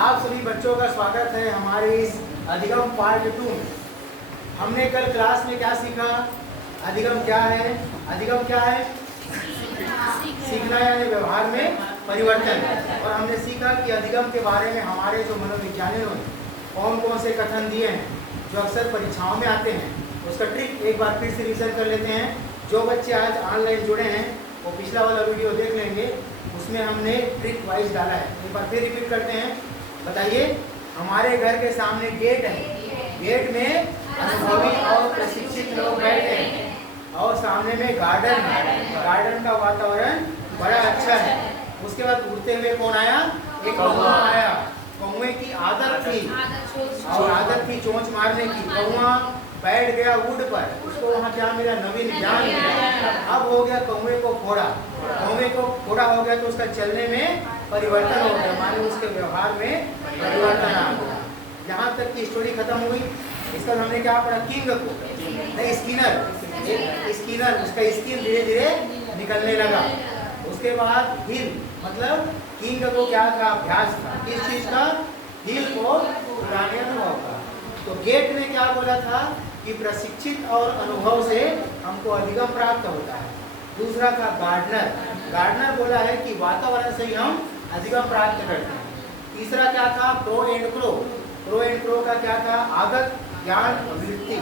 आप सभी बच्चों का स्वागत है हमारे इस अधिगम पार्ट 2 में। हमने कल क्लास में क्या सीखा? अधिगम क्या है? अधिगम क्या है? सीखना यानी व्यवहार में परिवर्तन। और हमने सीखा कि अधिगम के बारे में हमारे जो मनोविज्ञानियों ने कौन कौन से कथन दिए हैं जो अक्सर परीक्षाओं में आते हैं, उसका ट्रिक एक बार फिर से रिविजन कर लेते हैं। जो बच्चे आज ऑनलाइन जुड़े हैं वो पिछला वाला वीडियो देख लेंगे, उसमें हमने ट्रिक वाइज डाला है। एक बार फिर रिपीट करते हैं। बताइए, हमारे घर के सामने गेट है, गेट में अनुभवी और प्रशिक्षित लोग बैठे हैं और सामने में गार्डन है, गार्डन का वातावरण बड़ा अच्छा है। उसके बाद उड़ते हुए कौन आया? एक कौवा आया। कौवे की आदत थी और आदत थी चोंच मारने की। कौवा बैठ गया वुड पर, उसको वहाँ क्या मिला? नवीन ज्ञान मिला। अब हो गया कौवे को फोड़ा, कौवे को फोड़ा हो गया तो उसका चलने में परिवर्तन हो गया, माने उसके व्यवहार में परिवर्तन आ गया। यहाँ तक की स्टोरी खत्म हुई। इसका हमने क्या पढ़ा? किंग को नहीं, स्किनर उसका स्किन धीरे धीरे निकलने लगा। उसके बाद हिल, मतलब किंग को क्या था? अभ्यास था। किस चीज का? हिल को पुराने अनुभव का। तो गेट ने क्या बोला था कि प्रशिक्षित और अनुभव से हमको अधिगम प्राप्त होता है। दूसरा था गार्डनर, गार्डनर बोला है कि वातावरण से ही हम अधिगम प्राप्त करते हैं। तीसरा क्या था? Pro and crow, pro and crow का क्या था? आदत, ज्ञान, वृत्ति,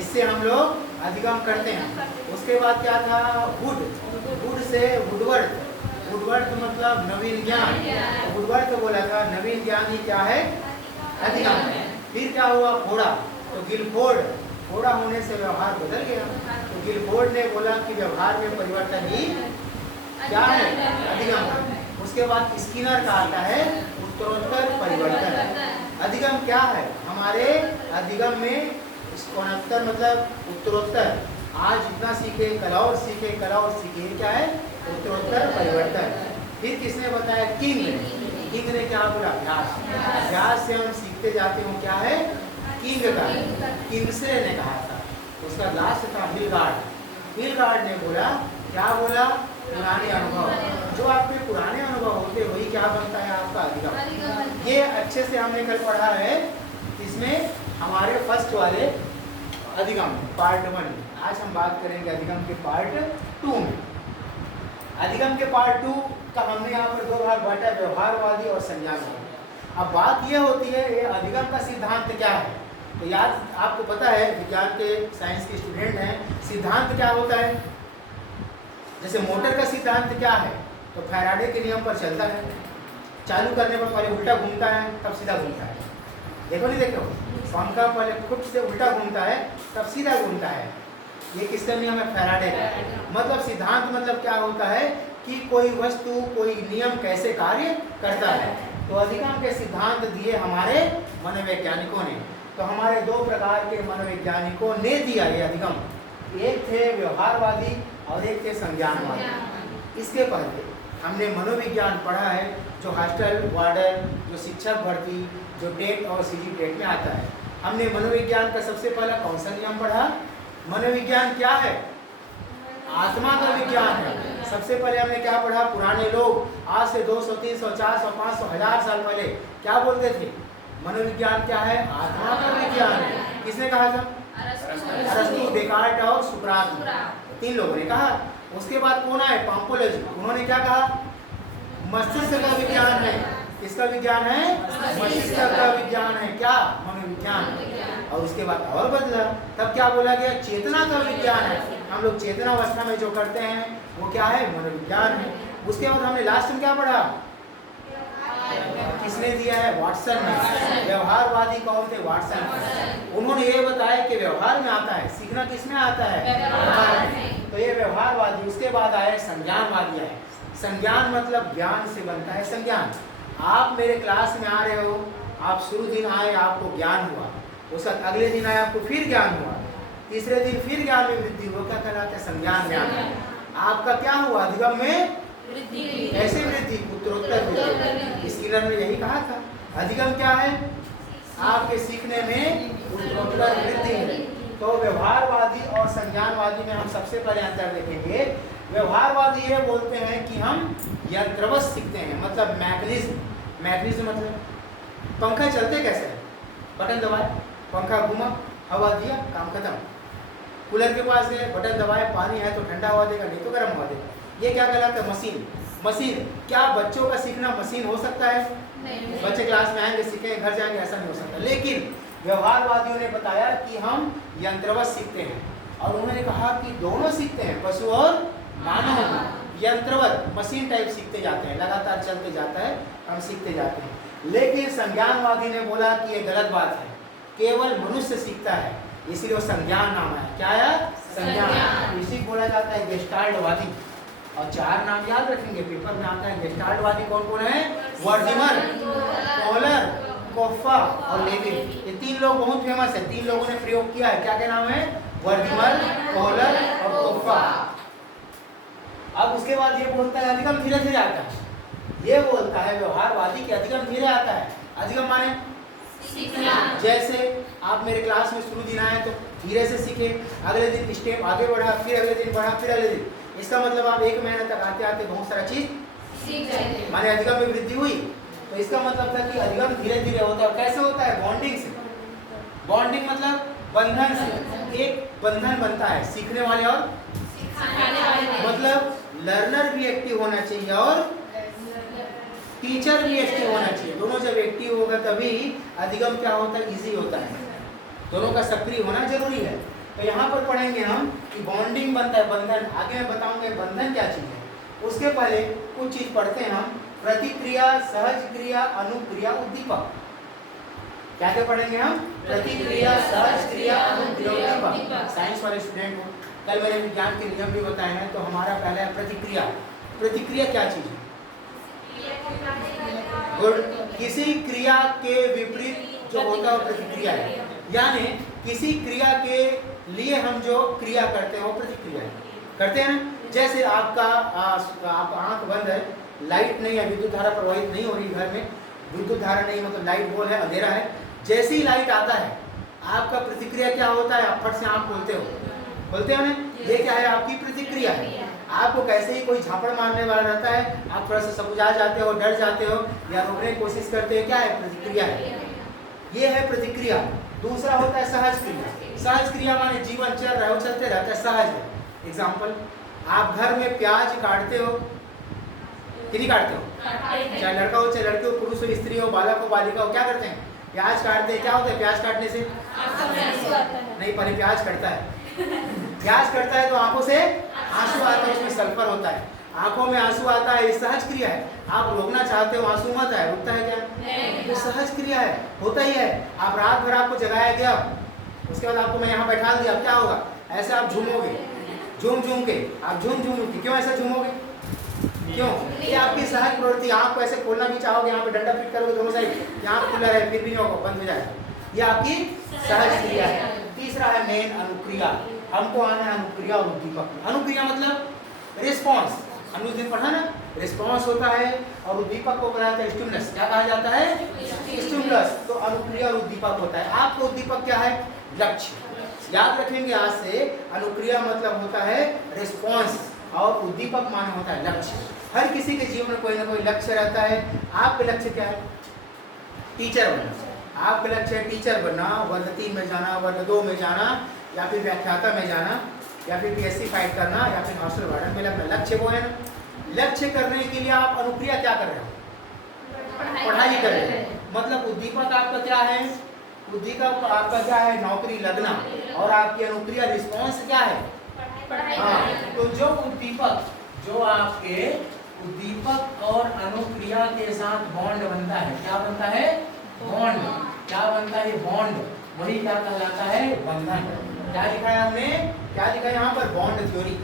इससे हम लोग अधिगम करते हैं। उसके बाद क्या था? Would, would say Woodworth, Woodworth मतलब नवीन ज्ञान। वुडवर्थ बोला था नवीन ज्ञान ही क्या है? अधिगम है। फिर क्या हुआ? फोड़ा, तो गिलफोर्ड, फोड़ा होने से व्यवहार बदल गया। तो गिलफोर्ड ने बोला कि व्यवहार में परिवर्तन ही क्या है? अधिगम। उसके बाद स्किनर का आता है उत्तरोत्तर परिवर्तन। अधिगम क्या है? हमारे अधिगम में उत्तरोत्तर मतलब उत्तरोत्तर, आज इतना सीखे कल और सीखे, कल और सीखे, क्या है? उत्तरोत्तर परिवर्तन। फिर किसने बताया? किंग ने, किंग ने क्या बोला? अभ्यास, अभ्यास से हम सीखते जाते हैं। क्या है? किंग का, किंगसे ने कहा था। उसका लास्ट था हिलगार्ड, हिलगार्ड ने बोला, क्या बोला? पुराने अनुभव, जो आपके पुराने अनुभव होते वही क्या बनता है? आपका अधिगम। ये अच्छे से हमने कल पढ़ा है इसमें हमारे फर्स्ट वाले अधिगम पार्ट 1। आज हम बात करेंगे अधिगम के पार्ट 2 में। अधिगम के पार्ट 2 का हमने यहाँ पर दो भाग बांटा, व्यवहारवादी और संज्ञानवादी। अब बात यह होती है ये अधिगम का सिद्धांत क्या है? तो याद आपको पता है, विज्ञान के साइंस के स्टूडेंट हैं, सिद्धांत क्या होता है? जैसे मोटर का सिद्धांत क्या है? तो फैराडे के नियम पर चलता है। चालू करने पर पहले उल्टा घूमता है तब सीधा घूमता है। देखो नहीं देखो, पंखा पहले खुद से उल्टा घूमता है तब सीधा घूमता है। ये किसका नियम है? फैराडे का। मतलब सिद्धांत मतलब क्या होता है कि कोई वस्तु, कोई नियम कैसे कार्य करता है। तो अधिगम के सिद्धांत दिए हमारे मनोवैज्ञानिकों ने। तो हमारे दो प्रकार के मनोवैज्ञानिकों ने दिया ये अधिगम, एक थे व्यवहारवादी और एक थे संज्ञानवादी। इसके पहले हमने मनोविज्ञान पढ़ा है, जो हॉस्टल वार्डन, जो शिक्षक भर्ती, जो टेट और सीजी टेट में आता है। हमने मनोविज्ञान का सबसे पहला कौन सा नियम पढ़ा? मनोविज्ञान क्या है? आत्मा का विज्ञान है। सबसे पहले हमने क्या पढ़ा? पुराने लोग आज से 200, 300, 400, 500, 1000 साल पहले क्या बोलते थे? मनोविज्ञान क्या है? आत्मा का विज्ञान है। किसने कहा था? अरस्तु, डेकार्ट और सुकरात, तीन लोगों ने कहा। उसके बाद कौन आए? पाम्पोलोजी, उन्होंने क्या कहा? मस्तिष्क का विज्ञान है। किसका विज्ञान है? मस्तिष्क का विज्ञान है। क्या? मनोविज्ञान। और उसके बाद और बदला, तब क्या बोला गया? चेतना का विज्ञान है। हम लोग चेतना अवस्था में जो करते हैं वो क्या है? मनोविज्ञान है। उसके बाद हमने लास्ट में क्या पढ़ा? किसने दिया है? वाटसन ने। व्यवहारवादी कौन थे? वाटसन। उन्होंने ये बताया कि व्यवहार में आता है, सीखना किसमें आता है? व्यवहार में। तो ये व्यवहारवादी। उसके बाद आए संज्ञानवादी आए। संज्ञान मतलब ज्ञान से बनता है संज्ञान। आप मेरे क्लास में आ रहे हो, आप शुरू दिन आए, आपको ज्ञान हुआ, उसका अगले दिन आए आपको फिर ज्ञान हुआ, तीसरे दिन फिर ज्ञान में वृद्धि हुआ, क्या कहलाता है? संज्ञान ज्ञान। आपका क्या हुआ? अधिगम में वृद्धि। कैसे वृद्धि? उत्तरोत्तर वृद्धि। स्किनर ने यही कहा था। अधिगम क्या है? आपके सीखने में उत्तरोत्तर वृद्धि है। तो व्यवहारवादी और संज्ञानवादी में हम सबसे पहले अंतर देखेंगे। व्यवहारवादी ये बोलते हैं कि हम यंत्रवत सीखते हैं, मतलब मैकेनिज्म, मैकेनिज्म मतलब पंखा चलते कैसे हैं? बटन दबाए, पंखा घूमा, हवा दिया, काम खत्म। कूलर के पास गए, बटन दबाए, पानी है तो ठंडा हवा देगा, नहीं तो गर्म हवा देगा। ये क्या कहलाता है? मशीन। मशीन। क्या बच्चों का सीखना मशीन हो सकता है? नहीं। बच्चे क्लास में आएंगे, सीखेंगे, घर जाएंगे, ऐसा नहीं हो सकता। लेकिन व्यवहारवादियों ने बताया कि हम यंत्रवत सीखते हैं, और उन्होंने कहा कि दोनों सीखते हैं, पशु और मानव। यंत्रवत मशीन टाइप सीखते जाते हैं, लगातार चलते जाता है, हम सीखते जाते हैं। लेकिन संज्ञानवादी ने बोला कि ये गलत बात है, केवल मनुष्य सीखता है, इसीलिए वो संज्ञान नाम है। क्या है? संज्ञान। इसी को बोला जाता है गेस्टाल्टवादी। और 4 नाम याद रखेंगे, पेपर में आता है। गेस्टाल्टवादी कौन कौन है? वर्डिमर, कोहलर, कोफ्फा और लेविन। ये 3 लोग बहुत फेमस है, 3 लोगों ने प्रयोग किया है। क्या क्या नाम है? वर्डिमर, कोहलर और कोफ्फा। अब उसके बाद ये बोलता है अधिगम धीरे धीरे आता है। ये बोलता है व्यवहारवादी कि अधिगम धीरे आता है। अधिगम माने सीखना। जैसे आप मेरे क्लास में शुरू दिन आए तो धीरे से सीखे, अगले दिन स्टेप आगे बढ़ा, फिर अगले दिन बढ़ा, फिर अगले दिन। इसका मतलब आप 1 महीने तक आते आते बहुत सारा चीज सीख जाएंगे, माने अधिगम में वृद्धि हुई। तो इसका मतलब था कि अधिगम धीरे धीरे होता है। कैसे होता है? बॉन्डिंग से। बॉन्डिंग मतलब बंधन से, एक बंधन बनता है सीखने वाले और सिखाने वाले। मतलब लर्नर भी एक्टिव होना चाहिए और टीचर भी एक्टिव होना चाहिए। दोनों जब एक्टिव होगा तभी अधिगम क्या होता है? इजी होता है। दोनों का सक्रिय होना जरूरी है। तो यहाँ पर पढ़ेंगे हम कि बॉन्डिंग बनता है, बंधन। आगे मैं बताऊंगा बंधन क्या चीज है। उसके पहले कुछ चीज पढ़ते हैं हम। प्रतिक्रिया, सहज क्रिया, अनुक्रिया, उद्दीपक। क्या क्या पढ़ेंगे हम? प्रतिक्रिया, सहज क्रिया, अनुक्रिया, उद्दीपक। साइंस वाले स्टूडेंट हो, कल मैंने विज्ञान के नियम भी बताए हैं। तो हमारा पहला है प्रतिक्रिया। प्रतिक्रिया क्या चीज है? किसी क्रिया के विपरीत जो होता है वो प्रतिक्रिया है। यानी किसी क्रिया के लिए हम जो क्रिया करते हैं वो प्रतिक्रिया है। करते हैं ना? जैसे आपका आप आंख बंद है, लाइट नहीं है, विद्युत धारा प्रवाहित नहीं हो रही घर में, विद्युत धारा नहीं मतलब लाइट बोल है, अंधेरा है। जैसे ही लाइट आता है आपका प्रतिक्रिया क्या होता है? आप फट से आंख खोलते हो, बोलते हो ना? ये क्या है? आपकी प्रतिक्रिया है। आपको कैसे ही कोई झापड़ मारने वाला रहता है, आप थोड़ा सा सकुचा जाते हो, डर जाते हो या रोकने की कोशिश करते हो। क्या है? प्रतिक्रिया है। ये है प्रतिक्रिया। दूसरा होता है सहज क्रिया। सहज क्रिया माने जीवन चल रहा है, वो चलते रहता है, सहज है। एग्जाम्पल, आप घर में प्याज काटते हो कि नहीं काटते हो? चाहे लड़का हो, चाहे लड़की हो, पुरुष हो, स्त्री हो, बालक हो, बालिका हो, क्या करते हैं? प्याज काटते हैं। क्या होता है प्याज काटने से? नहीं, पहले प्याज कटता है। प्याज कटता है तो आंखों से आंसू आता है, उसमें सल्फर होता है, आंखों में आंसू आता है। ये सहज क्रिया है। आप रोकना चाहते हो, आंसू मत आए, रुकता है क्या? ये सहज क्रिया है, होता ही है। आप रात भर आपको जगाया गया, उसके बाद आपको मैं यहाँ बैठा दिया, क्या होगा? ऐसे आप झूमोगे, झूम झूम के, आप झूम झूम के। क्यों ऐसा झूमोगे? क्यों? ये आपकी सहज प्रवृत्ति। आंख को ऐसे खोलना भी चाहोगे, यहाँ पे डंडा फिट करोगे दोनों साइड, यहाँ खुला रहे, फिर भी नहीं होगा, बंद हो जाएगा। ये आपकी सहज क्रिया है। तीसरा है मेन अनुक्रिया। हमको आना है अनुक्रिया और उद्दीपक। अनुक्रिया मतलब रिस्पॉन्स। हमने उस दिन पढ़ा ना, रिस्पॉन्स होता है, और उद्दीपक को कहा जाता है स्टिमुलस। क्या कहा जाता है? स्टिमुलस। तो अनुक्रिया और उद्दीपक होता है। आपको उद्दीपक क्या है? लक्ष्य। याद रखेंगे आज से। अनुक्रिया मतलब होता है रिस्पॉन्स और उद्दीपक माने होता है लक्ष्य। हर किसी के जीवन में कोई ना कोई लक्ष्य रहता है। आपका लक्ष्य क्या है? टीचर बनना। आपका लक्ष्य है टीचर बनना, वर्ग 3 में जाना, वर्ग 2 में जाना, या फिर व्याख्याता में जाना, या फिर PSC फाइट करना, या फिर हॉस्टल वार्डन में लगना। लक्ष्य वो है ना। लक्ष्य करने के लिए आप अनुक्रिया क्या कर रहे हो? पढ़ाई कर रहे हो। मतलब उद्दीपक आपका क्या है? उद्दीपक आपका क्या है? नौकरी लगना। और आपकी अनुक्रिया रिस्पॉन्स क्या है? हाँ, तो जो उद्दीपक, जो आपके उद्दीपक और अनुक्रिया के साथ बॉन्ड बनता है, क्या बनता है? बॉन्ड। क्या बनता है? बॉन्ड। वही क्या कहलाता है? बंधन। क्या लिखा है हमने? क्या लिखा है यहाँ पर? Bond theory.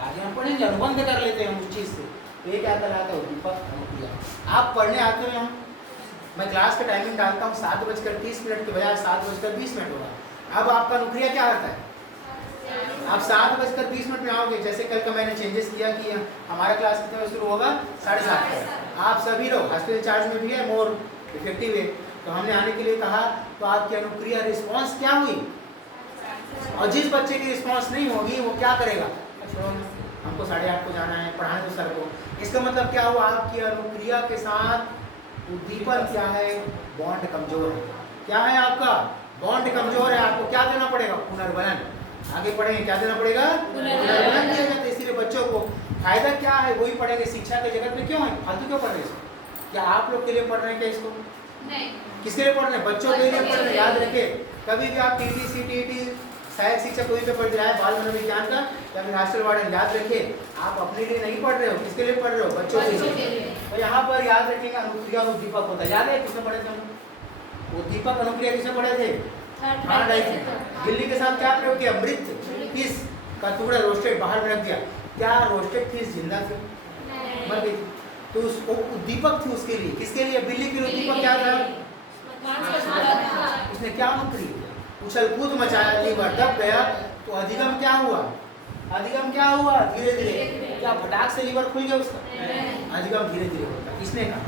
आगे हम पढ़ेंगे, अनुबंध कर लेते हैं उस चीज से। तो ये क्या कहलाता है? उद्दीपक, अनुक्रिया। आप पढ़ने आते हो यहाँ, मैं क्लास का टाइमिंग डालता हूँ 7:30 के बजाय 7:20 होगा। अब आपका अनुक्रिया क्या आता है? आप 7:20 में आओगे। जैसे कल का मैंने चेंजेस किया कि हमारा क्लास कितने बजे शुरू होगा? 7:30। आप सभी लोग हॉस्टल चार्ज में भी है, मोर इफेक्टिव है, तो हमने आने के लिए कहा। तो आपकी अनुक्रिया रिस्पॉन्स क्या हुई? और जिस बच्चे की रिस्पॉन्स नहीं होगी वो क्या करेगा? छोड़ो, हमको 8:30 को जाना है, पढ़ाने दो सर को। इसका मतलब क्या हुआ? आपकी अनुक्रिया के साथ उद्दीपन क्या है? बॉन्ड कमजोर है। क्या है आपका? बॉन्ड कमजोर है, आपको क्या देना पड़ेगा? पुनर्बलन। आगे पढ़ेंगे, क्या देना पड़ेगा? पुनर्बलन दिया जाता है। इसीलिए बच्चों को फायदा क्या है वही पढ़ेंगे। शिक्षा के जगत में क्यों है? फालतू क्यों पढ़ रहे हैं? क्या आप लोग के लिए पढ़ रहे हैं क्या इसको? नहीं। किसके लिए पढ़ रहे हैं? बच्चों के लिए पढ़ रहे हैं। याद रखिए, कभी भी आप टीटी सीटीटी सहायक शिक्षक कोई पेपर दिलाए बाल मनोविज्ञान का या फिर हॉस्टल वार्डन, याद रखिए आप अपने लिए नहीं पढ़ रहे हो। किसके लिए पढ़ रहे हो? बच्चों के लिए। तो यहाँ पर याद रखिएगा अनुक्रिया और उद्दीपक होता है। याद है किसमें पढ़े थे हम? उद्दीपक अनुक्रिया किसमें पढ़े थे? हाँ, गिल्ली के साथ क्या प्रयोग किया? मृत फिश का टुकड़ा रोस्टेड बाहर में रख दिया। क्या रोस्टेड फिश जिंदा थी? मर गई। तो उसको उद्दीपक थी उसके लिए। किसके लिए? बिल्ली के लिए उद्दीपक क्या था? उसने क्या अनुक्रिया? उछल कूद मचाया, लीवर दब गया, तो अधिगम क्या हुआ? अधिगम क्या हुआ? धीरे धीरे। क्या फटाक से लीवर खुल गया उसका? अधिगम धीरे धीरे होता। किसने कहा?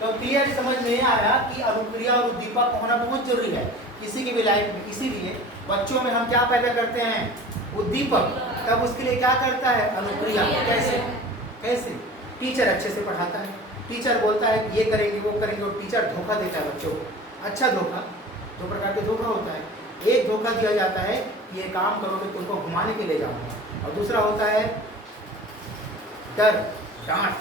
तो क्लियर समझ में आया कि अनुक्रिया और उद्दीपक होना बहुत जरूरी है किसी की भी लाइफ में। इसीलिए बच्चों में हम क्या पैदा करते हैं? उद्दीपक। तब उसके लिए क्या करता है? अनुक्रिया। कैसे? कैसे? टीचर अच्छे से पढ़ाता है, टीचर बोलता है ये करेंगे वो करेंगे, और टीचर धोखा देता है बच्चों को। अच्छा धोखा, दो प्रकार के धोखा होता है। एक धोखा दिया जाता है कि ये काम करोगे तुमको घुमाने के लिए जाऊंगा, और दूसरा होता है डर, डांट,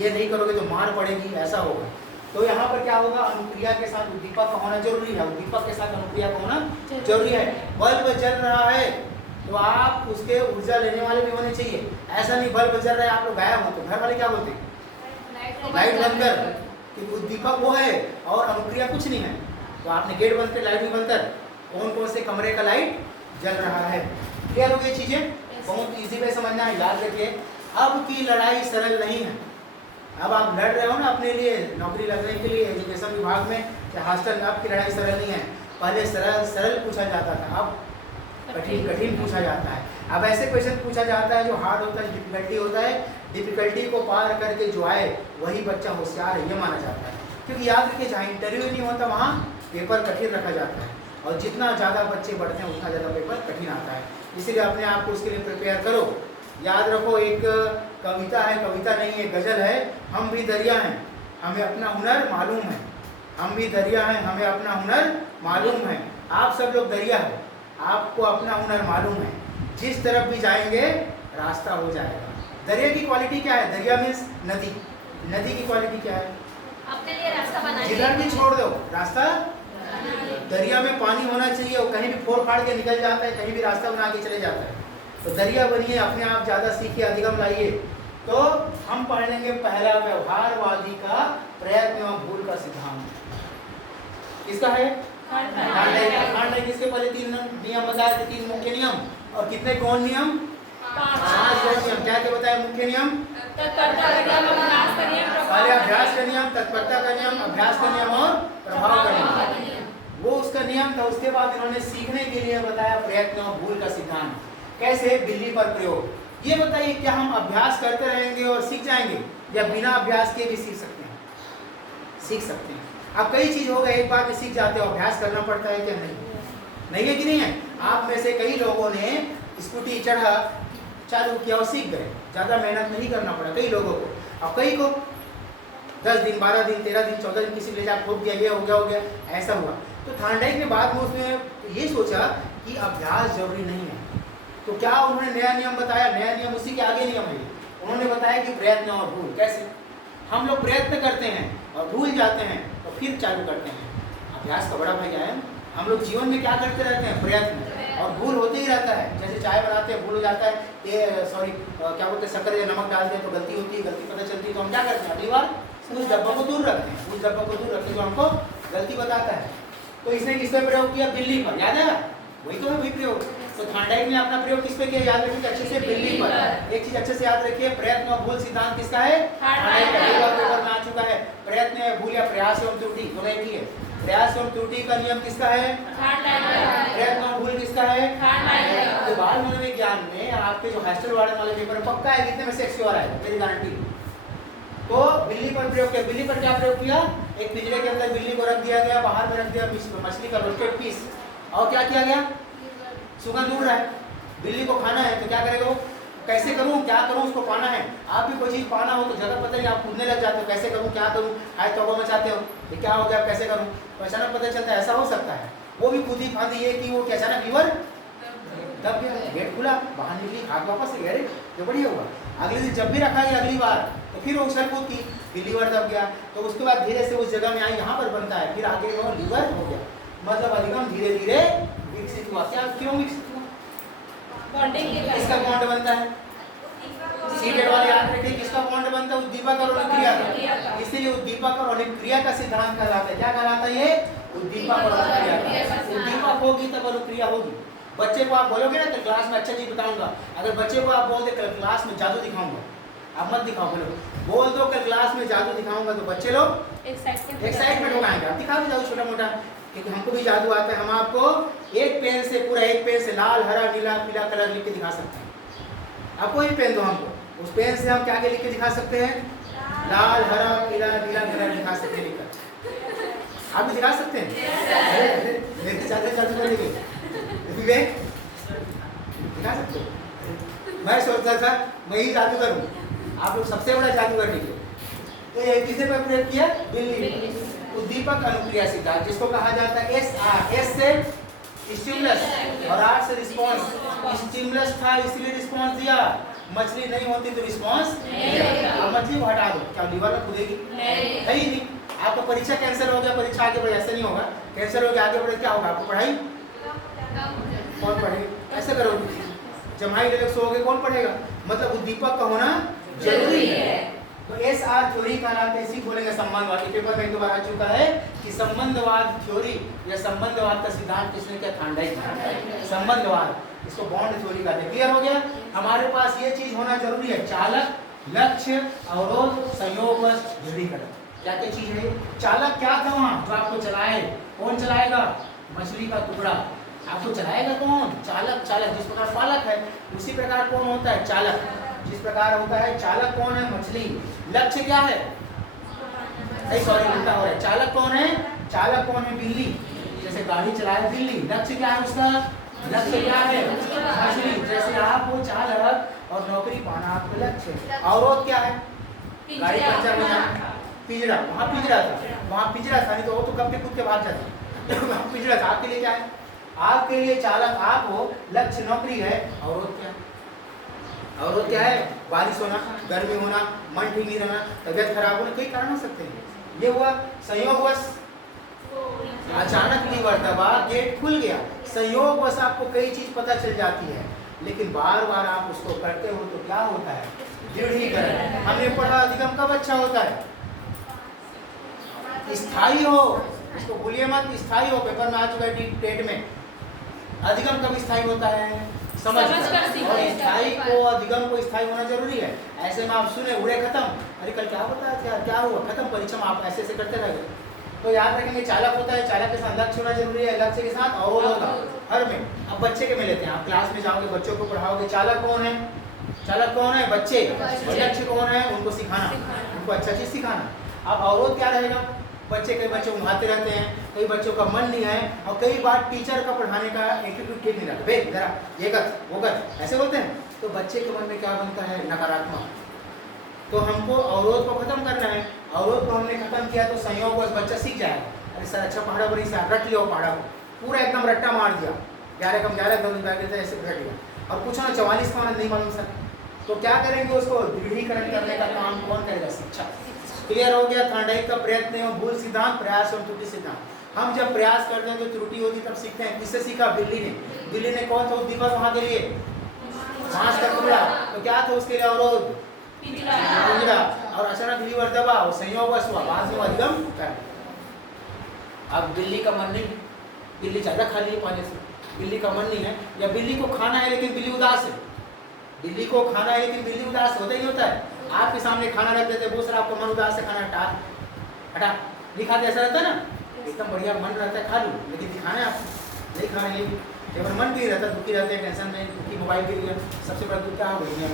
ये नहीं करोगे तो मार पड़ेगी, ऐसा होगा। तो यहाँ पर क्या होगा? अनुक्रिया के साथ उद्दीपक का होना जरूरी है। उद्दीपक के साथ अनुक्रिया का होना जरूरी है। बल्ब जल रहा है तो आप उसके ऊर्जा लेने वाले भी होने चाहिए। ऐसा नहीं बल्ब जल रहा है आप लोग गायब हो, तो घर वाले क्या बोलते हैं? लाइट बंद कर। कि उद्दीपक वो है और अनुक्रिया कुछ नहीं है। तो आपने गेट बंद कर, लाइट भी बंद कर, कौन कौन से कमरे का लाइट जल रहा है। क्लियर हो गई चीजें? बहुत इजी वे समझना है। याद रखिए, अब की लड़ाई सरल नहीं है। अब आप लड़ रहे हो ना अपने लिए, नौकरी लगने के लिए एजुकेशन विभाग में या हॉस्टल, अब की लड़ाई सरल नहीं है। पहले सरल सरल पूछा जाता था, अब कठिन कठिन पूछा जाता है। अब ऐसे क्वेश्चन पूछा जाता है जो हार्ड होता है, डिफिकल्टी होता है। डिफिकल्टी को पार करके जो आए वही बच्चा होशियार है, ये माना जाता है। क्योंकि याद रखिए, जहाँ इंटरव्यू नहीं होता वहाँ पेपर कठिन रखा जाता है, और जितना ज़्यादा बच्चे बढ़ते हैं उतना ज़्यादा पेपर कठिन आता है। इसीलिए अपने आप को उसके लिए प्रिपेयर करो। याद रखो, एक कविता है, कविता नहीं है, गजल है। हम भी दरिया हैं, हमें अपना हुनर मालूम है। हम भी दरिया हैं, हमें अपना हुनर मालूम है। आप सब लोग दरिया हो, आपको अपना हुनर मालूम है। जिस तरफ भी जाएंगे रास्ता हो जाएगा। दरिया की क्वालिटी क्या है? दरिया मीन्स नदी। नदी की क्वालिटी क्या है? अपने लिए रास्ता बनाइए। जिधर भी छोड़ दो रास्ता, दरिया में पानी होना चाहिए, और कहीं भी फोड़ फाड़ के निकल जाता है, कहीं भी रास्ता बना के चले जाता है। तो दरिया बनिए, अपने आप ज़्यादा सीखिए, अधिगम लाइए। तो हम पढ़ लेंगे पहला, व्यवहारवादी का प्रयत्न एवं भूल का सिद्धांत। किसका है? खांडे। किसके पहले 3 नियम बताए थे? 3 मुख्य नियम, और कितने कौन नियम? 5 कौन नियम? क्या क्या बताया मुख्य नियम? पहले अभ्यास का नियम, तत्परता का नियम, अभ्यास का नियम और प्रभाव का नियम। वो उसका नियम था। उसके बाद इन्होंने सीखने के लिए बताया प्रयत्न और भूल का सिद्धांत। कैसे? बिल्ली पर प्रयोग। ये बताइए, क्या हम अभ्यास करते रहेंगे और सीख जाएंगे, या बिना अभ्यास के भी सीख सकते हैं? सीख सकते हैं। अब कई चीज हो गए, एक बार में सीख जाते हो, अभ्यास करना पड़ता है क्या? नहीं है कि नहीं है? आप में से कई लोगों ने स्कूटी चढ़ा, चालू किया और सीख गए। ज़्यादा मेहनत नहीं करना पड़ा कई लोगों को। और कई को 10 दिन, 12 दिन, 13 दिन, 14 दिन किसी ले जा ठोक दिया, ये हो गया, ऐसा हुआ। तो थांडाई के बाद में उसने ये सोचा कि अभ्यास जरूरी नहीं है। तो क्या उन्होंने नया नियम बताया? नया नियम उसी के आगे नियम है। उन्होंने बताया कि प्रयत्न और भूल। कैसे? हम लोग प्रयत्न करते हैं और भूल जाते हैं, तो फिर चालू करते हैं। अभ्यास का बड़ा भाई है। हम लोग जीवन में क्या करते रहते हैं? प्रयत्न, और भूल होते ही रहता है। जैसे चाय बनाते हैं, भूल हो जाता है, ये क्या बोलते हैं, शक्कर या नमक डाल दें तो गलती होती है, गलती पता चलती है, तो हम क्या करते हैं? अगली बार उस डब्बा को दूर रखते हैं। उस डब्बा को दूर रखते जो हमको गलती बताता है। तो इसने किस पे प्रयोग किया? बिल्ली पर। याद है? वही तो है, वही प्रयोग। तो थांडाई ने अपना प्रयोग किस पे किया? याद रखिए अच्छे से, बिल्ली पर। एक चीज अच्छे से याद रखिए, प्रयत्न और भूल सिद्धांत किसका है? थांडाई का। पेपर में आ चुका है। प्रयत्न या भूल या प्रयास एवं त्रुटि दोनों एक ही है। प्रयास एवं त्रुटि का नियम किसका है? प्रयत्न और भूल किसका है? तो बाल मनोविज्ञान में आपके जो हॉस्टल वार्डन वाले पेपर पक्का है, कितने में से 100 आएगा, मेरी गारंटी। तो बिल्ली पर प्रयोग किया। बिल्ली पर क्या प्रयोग किया? एक पिंजरे के अंदर बिल्ली को रख दिया गया, बाहर में रख दिया मछली का रोस्टेड पीस, और क्या किया गया? सुगंध उड़ रहा है, बिल्ली को खाना है, तो क्या करेगा वो? कैसे करूँ, क्या करूँ, उसको पाना है। आप भी कोई चीज़ पाना हो तो जगह पता नहीं, आप कूदने लग जाते हो, कैसे करूँ, क्या करूँ, हाय तौबा मचाते हो, ये क्या हो गया, कैसे करूँ, तो अचानक पता चलता है ऐसा हो सकता है। वो भी कूदी फांदी ये कि वो क्या अचानक लीवर दब गया, गेट खुला, बाहर निकली, भाग वापस से, अरे ये बढ़िया हुआ। अगले दिन जब भी रखा गया अगली बार तो फिर वो उछल कूद की, फिर लीवर दब गया, तो उसके बाद धीरे से उस जगह में आई, यहाँ पर बनता है, फिर आगे वो लीवर हो गया। मतलब अधिगम धीरे धीरे विकसित हुआ। क्या क्यों विकसित हुआ? किसका बॉन्ड बनता है? सीडेड वाले याद रखिए, किसका बॉन्ड बनता है? उद्दीपक और अभिक्रिया का। इसीलिए उद्दीपक और अभिक्रिया का सिद्धांत कहलाता है। क्या कहलाता है ये? उद्दीपक और अभिक्रिया का। उद्दीपक होगी तब अनुक्रिया होगी। बच्चे को आप बोलोगे ना तो क्लास में अच्छा चीज बताऊंगा, अगर बच्चे को आप बोल दे कल क्लास में जादू दिखाऊंगा, आप मत दिखाओ, बोल दो कल क्लास में जादू दिखाऊंगा, तो बच्चे लोग एक्साइटमेंट हो जाएंगे। आप दिखा भी जाओ छोटा मोटा, क्योंकि हमको भी जादू आता है, हम आपको एक पेन से पूरा एक पेन से लाल हरा नीला पीला कलर लिख के दिखा सकते हैं। आप कोई भी पेन दो हमको, उस पेन से हम क्या क्या लिख के दिखा सकते हैं? लाल हरा पीला नीला कलर दिखा सकते हैं लिखकर। आप भी दिखा सकते हैं? मेरे जादू जादू करेंगे विवेक दिखा सकते हो? मैं सोचता था मैं ही जादू करूं, आप लोग सबसे बड़ा जादूगर निकले। तो ये किसे पर प्रयोग किया? बिल्ली। उद्दीपक अनुक्रिया सिद्धांत, जिसको कहा जाता है SR। S से स्टिमुलस और R से रिस्पांस। स्टिमुलस था इसलिए रिस्पांस दिया, मछली नहीं होती तो रिस्पांस नहीं। अब मछली को हटा दो, क्या लीवर में कूदेगी? है ही नहीं। आपका परीक्षा कैंसिल हो गया, परीक्षा आगे बढ़े, ऐसे नहीं होगा। कैंसिल हो गया आगे बढ़े क्या होगा? आपको पढ़ाई कौन पढ़ेगा? ऐसे करोगे, जमाई लेकर सोओगे, कौन पढ़ेगा? मतलब उद्दीपक का होना जरूरी है। तो SR थ्योरी कहलाते हैं। इसी बोलेंगे संबंधवाद। पेपर में एक बार आ चुका है कि संबंधवाद थ्योरी या संबंधवाद का सिद्धांत किसने किया? थांडाइक। संबंधवाद, इसको बॉन्ड थ्योरी कहते हैं। क्लियर हो गया? हमारे पास ये चीज होना जरूरी है, चालक, लक्ष्य, अवरोध, संयोगवश, दृढ़ीकरण। क्या क्या चीज है? चालक क्या था वहाँ जो आपको चलाए? कौन चलाएगा? मछली का टुकड़ा। आपको चलाएगा कौन? चालक। चालक जिस प्रकार पालक है उसी प्रकार कौन होता है? चालक। जिस प्रकार होता है चालक कौन है? मछली। लक्ष्य क्या है? सॉरी उल्टा हो रहा है। चालक कौन है? चालक कौन है? बिल्ली। जैसे गाड़ी चलाए बिल्ली, लक्ष्य क्या है उसका? लक्ष्य क्या है? मछली। जैसे आप हो चालक और नौकरी पाना आपका लक्ष्य। अवरोध क्या है? गाड़ी पंचर हो जाना। पिंजरा, वहाँ पिंजरा था, वहाँ पिंजरा था, नहीं तो वो तो कब के कूद के भाग जाता। वहाँ पिंजरा था। आपके लिए क्या है? आपके लिए चालक आप हो, लक्ष्य नौकरी है। अवरोध क्या है? अवरोध क्या है? बारिश होना, गर्मी होना, मन ठीक नहीं रहना, तबियत खराब होना, कई कारण हो सकते हैं। ये हुआ संयोगवश। अचानक लीवर दबा, गेट खुल गया। संयोगवश आपको कई चीज पता चल जाती है, लेकिन बार बार आप उसको करते हो तो क्या होता है? दृढ़ीकरण। हमने पढ़ा अधिगम कब अच्छा होता है? स्थायी हो, इसको भूलिए मत, स्थायी हो। पेपर में आ चुका है टेट में। अधिगम कब स्थायी होता है? समझ कर। और स्थायी को, अधिगम को स्थायी होना जरूरी है। ऐसे में आप सुने उड़े खत्म, अरे कल क्या बताया था, क्या हुआ, खत्म परीक्षा में, आप ऐसे ऐसे करते रहे। तो याद रखेंगे चालक होता है, चालक के साथ लक्ष्य होना जरूरी है, लक्ष्य के साथ अवरोध होगा हर में। अब बच्चे के में लेते हैं, आप क्लास में जाओगे, बच्चों को पढ़ाओगे, चालक कौन है? चालक कौन है? बच्चे। लक्ष्य कौन है? उनको सिखाना, उनको अच्छा चीज सिखाना। अब अवरोध क्या रहेगा? बच्चे, कई बच्चे उंघाते रहते हैं, कई बच्चों का मन नहीं है, और कई बार टीचर का पढ़ाने का एटीट्यूड ठीक नहीं रहता। बे जरा ये कर, वो कर, ऐसे बोलते हैं, तो बच्चे के मन में क्या बनता है? नकारात्मक। तो हमको अवरोध को खत्म करना है। अवरोध को हमने खत्म किया तो संयोग बस बच्चा सीख जाएगा। अरे सर अच्छा पहाड़ा बड़ी सा रट लिया, पहाड़ा को पूरा एकदम रट्टा मार दिया, 11 कम 11 दो ऐसे रट लिया, और पूछो ना 44 का नहीं मालूम सर, तो क्या करेंगे? उसको दृढ़ीकरण करने का काम कौन करेगा? शिक्षा। क्लियर हो गया? थांडाइक का प्रयत्न एवं भूल सिद्धांत, प्रयास एवं त्रुटि सिद्धांत। हम जब प्रयास करते हैं तो त्रुटि होती तब सीखते हैं। किससे सीखा? बिल्ली ने। बिल्ली ने कौन था उद्दीपक वहां के लिए? मांस का टुकड़ा। तो क्या था उसके लिए अवरोध? पिंजरा। और अचानक लीवर दबा और संयोगवश हुआ, बाद में अधिगम कर। अब बिल्ली का मन नहीं, बिल्ली ज्यादा खा ली पानी से, बिल्ली का मन नहीं है, या बिल्ली को खाना है लेकिन बिल्ली उदास है। बिल्ली को खाना है लेकिन बिल्ली उदास होता ही होता है। आपके सामने खाना रख देते, बहुत सारा आपको मन उदास है, खाना हटा दिखाते, ऐसा रहता है ना, एकदम बढ़िया मन रहता है खा लूँ, लेकिन दिखाना है आपको नहीं खाना। ये जब मन भी रहता है, दुखी रहते हैं, टेंशन में, दुखी मोबाइल के लिए सबसे बड़ा दुख क्या हो गया।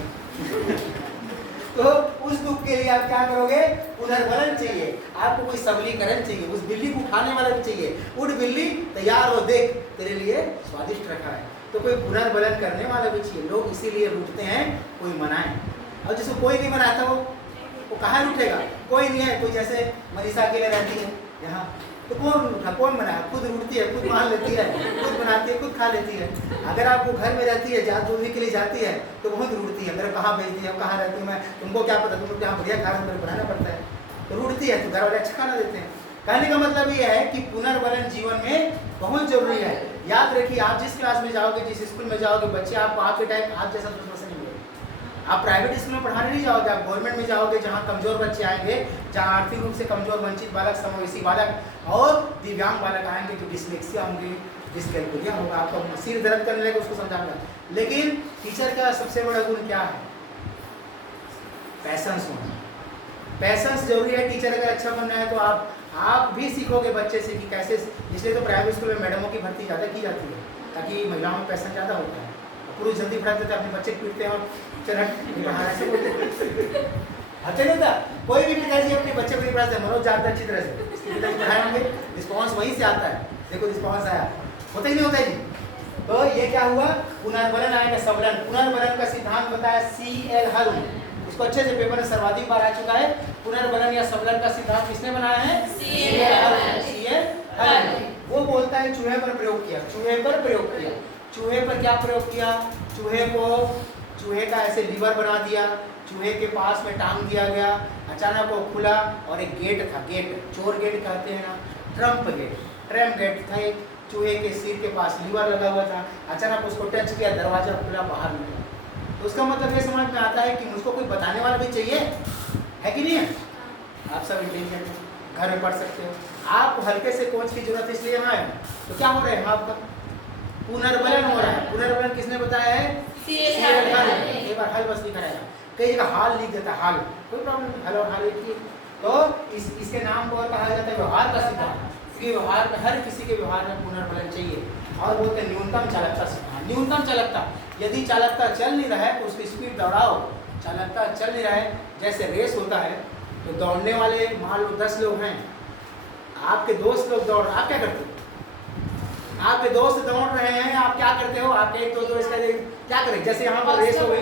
तो उस दुख के लिए आप क्या करोगे? पुनर्बलन चाहिए, आपको कोई सबलीकरण चाहिए, उस बिल्ली को खाने वाला भी चाहिए। उठ बिल्ली तैयार हो, देख तेरे लिए स्वादिष्ट रखा है। तो कोई पुनर्बलन करने वाला भी चाहिए। लोग इसीलिए रूठते हैं कोई मनाए, और जिसको कोई नहीं मनाता वो कहाँ रूठेगा? कोई नहीं है। कोई जैसे मनीषा अकेले रहती है यहाँ, तो कौन रूठा, कौन मनाया? खुद रूठती है, खुद मान लेती है, खुद बनाती है, खुद खा लेती है। अगर आप वो घर में रहती है, जहाँ दूसरे के लिए जाती है, तो बहुत रूठती है, मेरे कहाँ भेजती है, कहाँ रहती है मैं, तुमको क्या पता, तुमको क्या बढ़िया खाना मेरे बनाना पड़ता है, तो रूठती है। तो घर वाले अच्छा खाना देते हैं। कहने का मतलब ये है कि पुनर्बलन जीवन में बहुत जरूरी है। याद रखिए, आप जिस क्लास में जाओगे, जिस स्कूल में जाओगे, बच्चे आपको आपके टाइम आप जैसा दूसरों से नहीं मिलेंगे। आप प्राइवेट स्कूल में पढ़ाने नहीं जाओगे, आप गवर्नमेंट में जाओगे, जहाँ कमजोर बच्चे आएंगे, जहाँ आर्थिक रूप से कमजोर, वंचित बालक, समावेशी बालक और दिव्यांग बालक आएंगे, जो डिस्लेक्सिया होंगे, डिस्कैल्कुलिया होगा, आपका सिर दर्द करने लगेगा, उसको समझाऊंगा। लेकिन टीचर का सबसे बड़ा गुण क्या है? पैशंस होना। पैशंस जरूरी है। टीचर अगर अच्छा बनना है तो आप भी सीखोगे बच्चे से कि कैसे। इसलिए तो प्राइवेट स्कूल में मैडमों की भर्ती ज़्यादा की जाती है, ताकि महिलाओं में पैसा ज़्यादा होता है। पुरुष जल्दी पढ़ा देते, अपने बच्चे पीटते हैं और चल अच्छा नहीं होता। कोई भी पिताजी अपने बच्चे को नहीं पढ़ाते, मनोज जानते अच्छी तरह से, इसके पिताजी पढ़ाए होंगे, रिस्पॉन्स वहीं से आता है। देखो रिस्पॉन्स आया, होता ही नहीं होता है जी। तो ये क्या हुआ? पुनर्बलन आएगा, सबलन। पुनर्बलन का सिद्धांत बताया CL हल, इसको अच्छे से पेपर में सर्वाधिक बार आ चुका है। पुनर्बलन या सबलन का सिद्धांत किसने बनाया है? CL हल। वो बोलता है चूहे पर प्रयोग किया, चूहे पर प्रयोग किया। चूहे पर क्या प्रयोग किया? चूहे का ऐसे लीवर बना दिया, चूहे के पास में टांग दिया गया, अचानक वो खुला और एक गेट था, गेट चोर गेट कहते हैं ना, ट्रम्प गेट था। एक चूहे के सिर के पास लीवर लगा हुआ था, अचानक उसको टच किया, दरवाजा खुला, बाहर निकला। तो उसका मतलब ये समझ में आता है कि मुझको कोई बताने वाला भी चाहिए, है कि नहीं है? आप सब इंटेलिजेंट हैं, घर में पढ़ सकते हो। आप हल्के से कोच की जरूरत इसलिए यहाँ है। तो क्या हो रहा है? आपका पुनर्बलन हो रहा है। पुनर्बलन किसने बताया है? एक बार हल बस लिखा रहेगा, कई जगह हाल लिख देता है, हाल कोई प्रॉब्लम नहीं, हल और हाल एक ही। तो इसके नाम को और कहा जाता है व्यवहार का सिद्धांत। क्योंकि व्यवहार में हर किसी के व्यवहार में पुनर्बलन चाहिए। और बोलते हैं न्यूनतम चालकता सिद्धांत। न्यूनतम चालकता, यदि चालकता चल नहीं रहा है तो उसकी स्पीड दौड़ाओ। चालकता चल नहीं रहा है, जैसे रेस होता है तो दौड़ने वाले मान लो 10 लोग हैं, आपके दोस्त लोग दौड़, आप क्या करते हो? आपके दोस्त दौड़ रहे हैं, आप क्या करते हो? आपके एक दो इसका क्या करें? जैसे यहाँ पर रेस हो गई,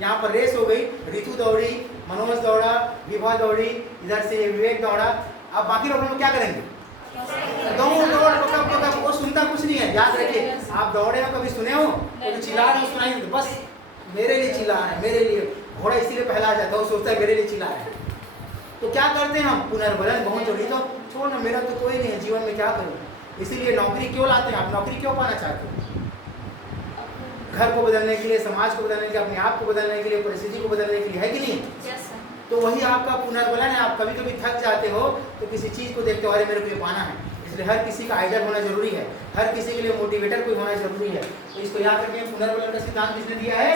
यहाँ पर रेस हो गई, ऋतु दौड़ी, मनोज दौड़ा, विभा दौड़ी, इधर से विवेक दौड़ा, अब बाकी लोग क्या करेंगे? दौड़ वो सुनता कुछ नहीं है। याद रखिए, आप दौड़े हो, कभी सुने हो? तो चिल्ला रहे हो, सुनाई बस मेरे लिए चिल्ला रहे हैं, मेरे लिए। घोड़ा इसीलिए पहला जाता है, वो सोचता है मेरे लिए चिल्ला रहे हैं। तो क्या करते हैं हम? पुनर्बलन बहुत जरूरी। तो छोड़ ना, मेरा तो कोई नहीं है जीवन में, क्या करूँ? इसीलिए नौकरी क्यों लाते हैं आप? नौकरी क्यों पाना चाहते हो? घर को बदलने के लिए, समाज को बदलने के लिए, अपने आप को बदलने के लिए, परिस्थिति को बदलने के लिए, है कि नहीं? तो वही आपका पुनर्बलन है। आप कभी कभी थक जाते हो तो किसी चीज़ को देखते हो, अरे मेरे को ये पाना है। इसलिए हर किसी का आइडल होना जरूरी है, हर किसी के लिए मोटिवेटर कोई होना जरूरी है। तो इसको याद रखें, पुनर्बलन का सिद्धांत किसने दिया है?